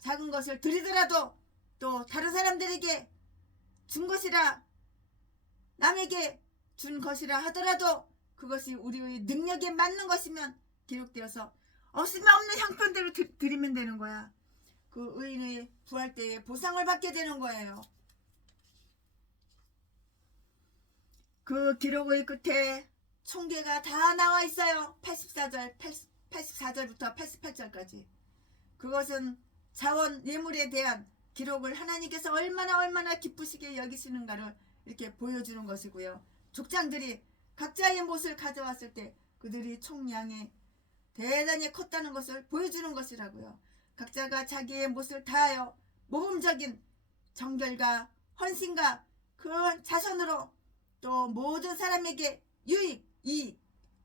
작은 것을 드리더라도 또 다른 사람들에게 준 것이라, 남에게 준 것이라 하더라도 그것이 우리의 능력에 맞는 것이면 기록되어서 없으면 없는 형편대로 드리면 되는 거야. 그 의인의 부활 때에 보상을 받게 되는 거예요. 그 기록의 끝에 총계가 다 나와 있어요. 84절부터 88절까지. 그것은 자원 예물에 대한 기록을 하나님께서 얼마나 기쁘시게 여기시는가를 이렇게 보여주는 것이고요. 족장들이 각자의 못을 가져왔을 때 그들이 총량이 대단히 컸다는 것을 보여주는 것이라고요. 각자가 자기의 못을 다하여 모범적인 정결과 헌신과 그 자선으로 또 모든 사람에게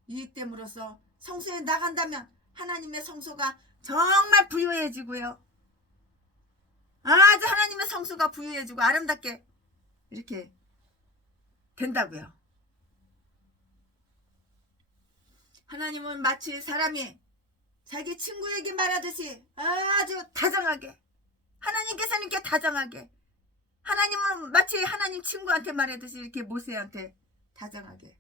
유익됨으로써 성소에 나간다면 하나님의 성소가 정말 부유해지고요. 아주 하나님의 성소가 부유해지고 아름답게 이렇게 된다고요. 하나님은 마치 사람이 자기 친구에게 말하듯이 아주 다정하게, 하나님께서는 이렇게 다정하게, 하나님은 마치 하나님 친구한테 말하듯이 이렇게 모세한테 다정하게,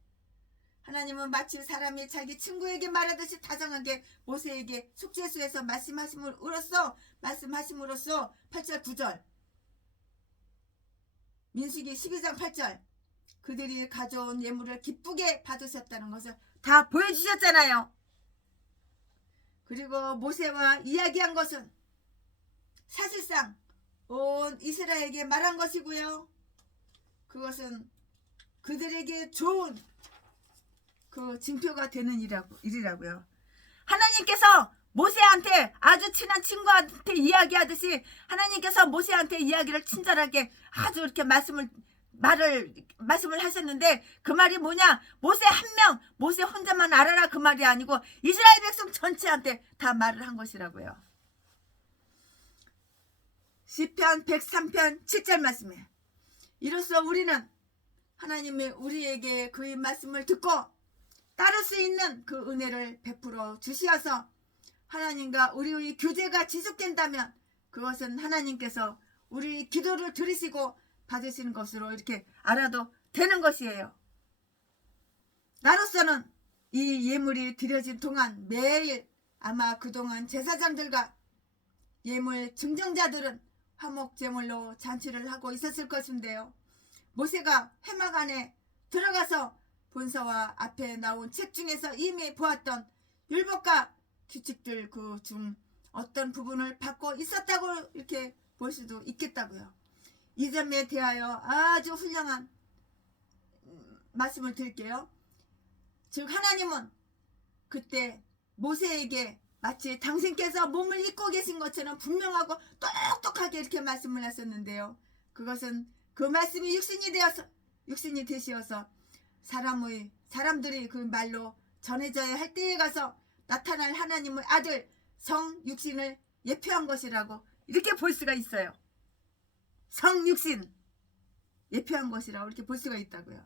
하나님은 마치 사람이 자기 친구에게 말하듯이 다정하게 모세에게 속죄수에서 말씀하심으로써 8절 9절, 민수기 12장 8절 그들이 가져온 예물을 기쁘게 받으셨다는 것을 다 보여주셨잖아요. 그리고 모세와 이야기한 것은 사실상 온 이스라엘에게 말한 것이고요. 그것은 그들에게 좋은 그 징표가 되는 일이라고요. 하나님께서 모세한테 아주 친한 친구한테 이야기하듯이 하나님께서 모세한테 이야기를 친절하게 아주 이렇게 말씀을 하셨는데 그 말이 뭐냐? 모세 한 명, 모세 혼자만 알아라 그 말이 아니고 이스라엘 백성 전체한테 다 말을 한 것이라고요. 시편 103편 7절 말씀에 이로써 우리는 하나님의 우리에게 그의 말씀을 듣고 따를 수 있는 그 은혜를 베풀어 주시어서 하나님과 우리의 교제가 지속된다면 그것은 하나님께서 우리 기도를 들으시고 받으시는 것으로 이렇게 알아도 되는 것이에요. 나로서는 이 예물이 드려진 동안 매일 아마 그동안 제사장들과 예물 증정자들은 화목제물로 잔치를 하고 있었을 것인데요. 모세가 회막 안에 들어가서 본서와 앞에 나온 책 중에서 이미 보았던 율법과 규칙들 그 중 어떤 부분을 받고 있었다고 이렇게 볼 수도 있겠다고요. 이 점에 대하여 아주 훌륭한 말씀을 드릴게요. 즉 하나님은 그때 모세에게 마치 당신께서 몸을 입고 계신 것처럼 분명하고 똑똑하게 이렇게 말씀을 하셨는데요. 그것은 그 말씀이 육신이 되시어서 사람들이 그 말로 전해져야 할 때에 가서 나타날 하나님의 아들 성육신을 예표한 것이라고 이렇게 볼 수가 있어요. 성육신 예표한 것이라고 이렇게 볼 수가 있다고요.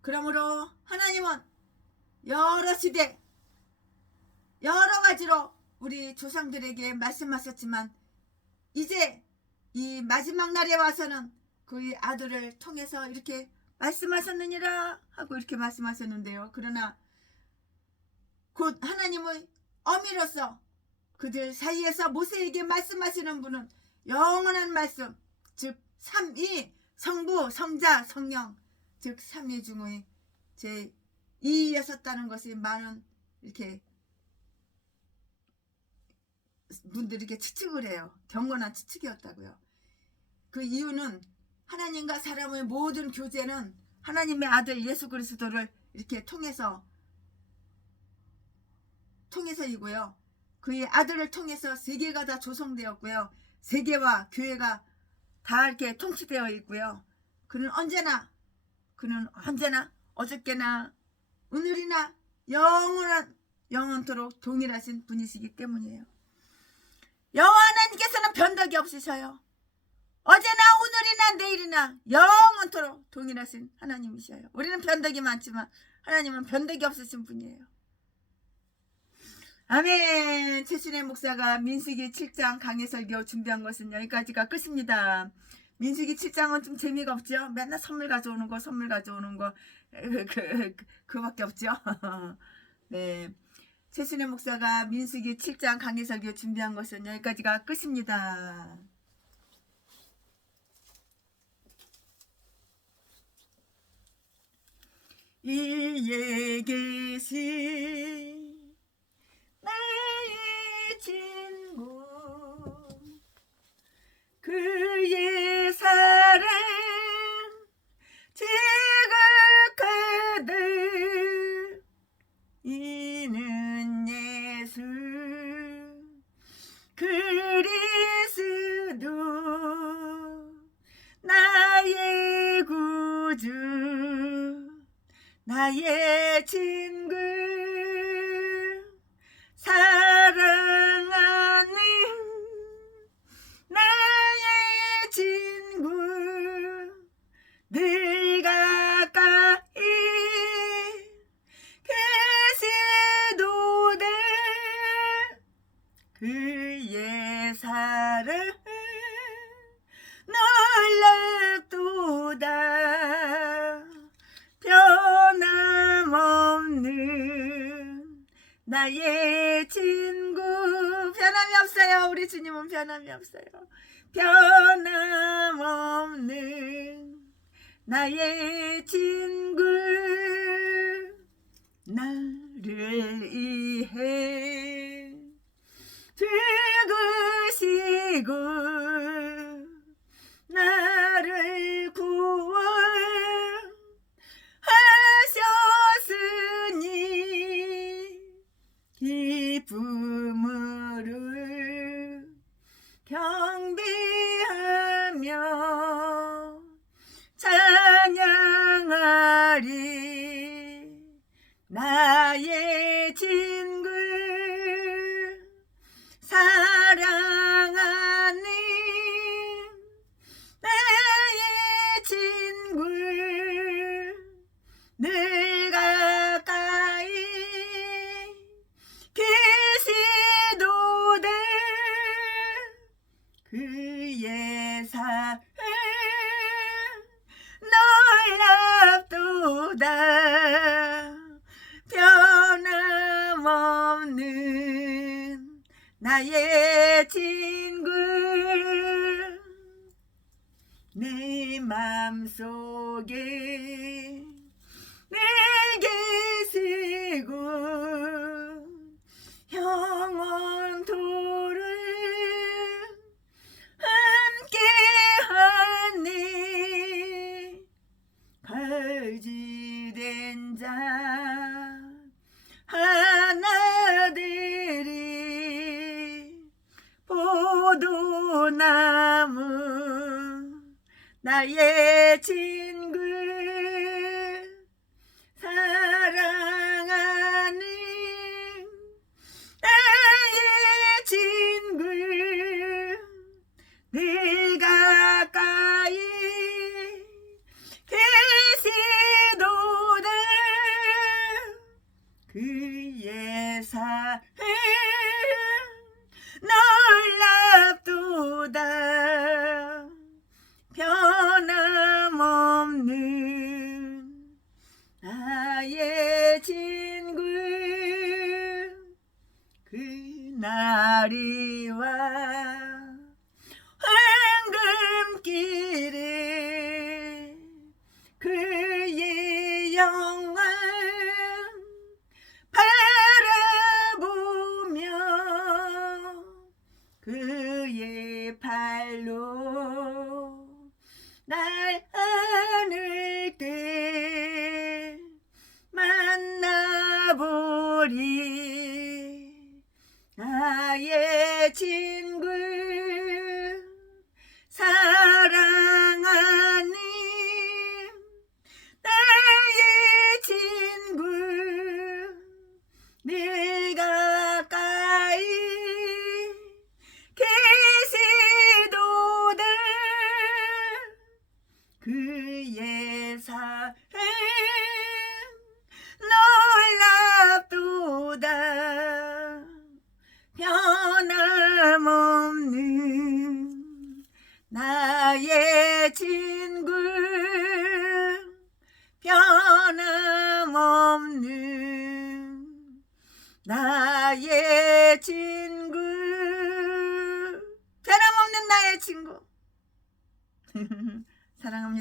그러므로 하나님은 여러 시대 여러 가지로 우리 조상들에게 말씀하셨지만 이제 이 마지막 날에 와서는 그의 아들을 통해서 이렇게 말씀하셨느니라 하고 이렇게 말씀하셨는데요. 그러나 곧 하나님의 어미로서 그들 사이에서 모세에게 말씀하시는 분은 영원한 말씀, 즉 삼위, 성부, 성자, 성령, 즉 삼위 중의 제2였었다는 것이 많은 이렇게 분들이 이렇게 추측을 해요. 경건한 추측이었다고요. 그 이유는 하나님과 사람의 모든 교제는 하나님의 아들 예수 그리스도를 이렇게 통해서이고요. 그의 아들을 통해서 세계가 다 조성되었고요. 세계와 교회가 다 이렇게 통치되어 있고요. 그는 언제나 어저께나 오늘이나 영원토록 동일하신 분이시기 때문이에요. 여호와 하나님께서는 변덕이 없으셔요. 어제나 오늘이나 내일이나 영원토록 동일하신 하나님이셔요. 우리는 변덕이 많지만 하나님은 변덕이 없으신 분이에요. 아멘. 최순혜 목사가 민수기 7장 강해 설교 준비한 것은 여기까지가 끝입니다. 민수기 7장은 좀 재미가 없죠. 맨날 선물 가져오는 거 그거밖에 없죠. 네. 최순혜 목사가 민수기 7장 강해 설교 준비한 것은 여기까지가 끝입니다. 이에 계신 나의 친구 그의 사랑 지극하들 이는 예수 그리스도 나의 구주 나의 친구 사랑하는 나의 친구 늘 가까이 계시도다 그의 사랑 놀랍도다 변함없는 나의 친구 변함이 없어요. 우리 주님은 변함이 없어요. 변함없는 나의 친구 나를 위해 죽으시고 나를 구원하셨으니 기쁨으로 경배하며 찬양하리 나의 친구 사랑하는 나의 친구 늘 가까이 계시도다 그의 사랑 놀랍도다 변함없는 나의 친구 내 맘속에 늘 계시고 영원토록 함께하네 거지된 자 하나들이 포도나무 나의 친구 사랑하는 나의 친구 늘 가까이 계시도다 그의 사랑 놀랍도다 변함없는 나의 친구 그날이와 황금길에 그의 영광 바라보며 그의 발로 날 안을 때 만나보리 나의 친구 사랑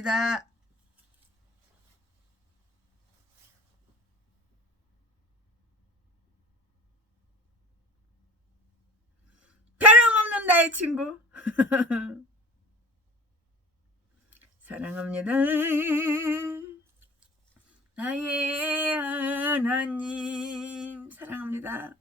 사랑합니다. 변함없는 나의 친구. 사랑합니다. 나의 하나님 사랑합니다.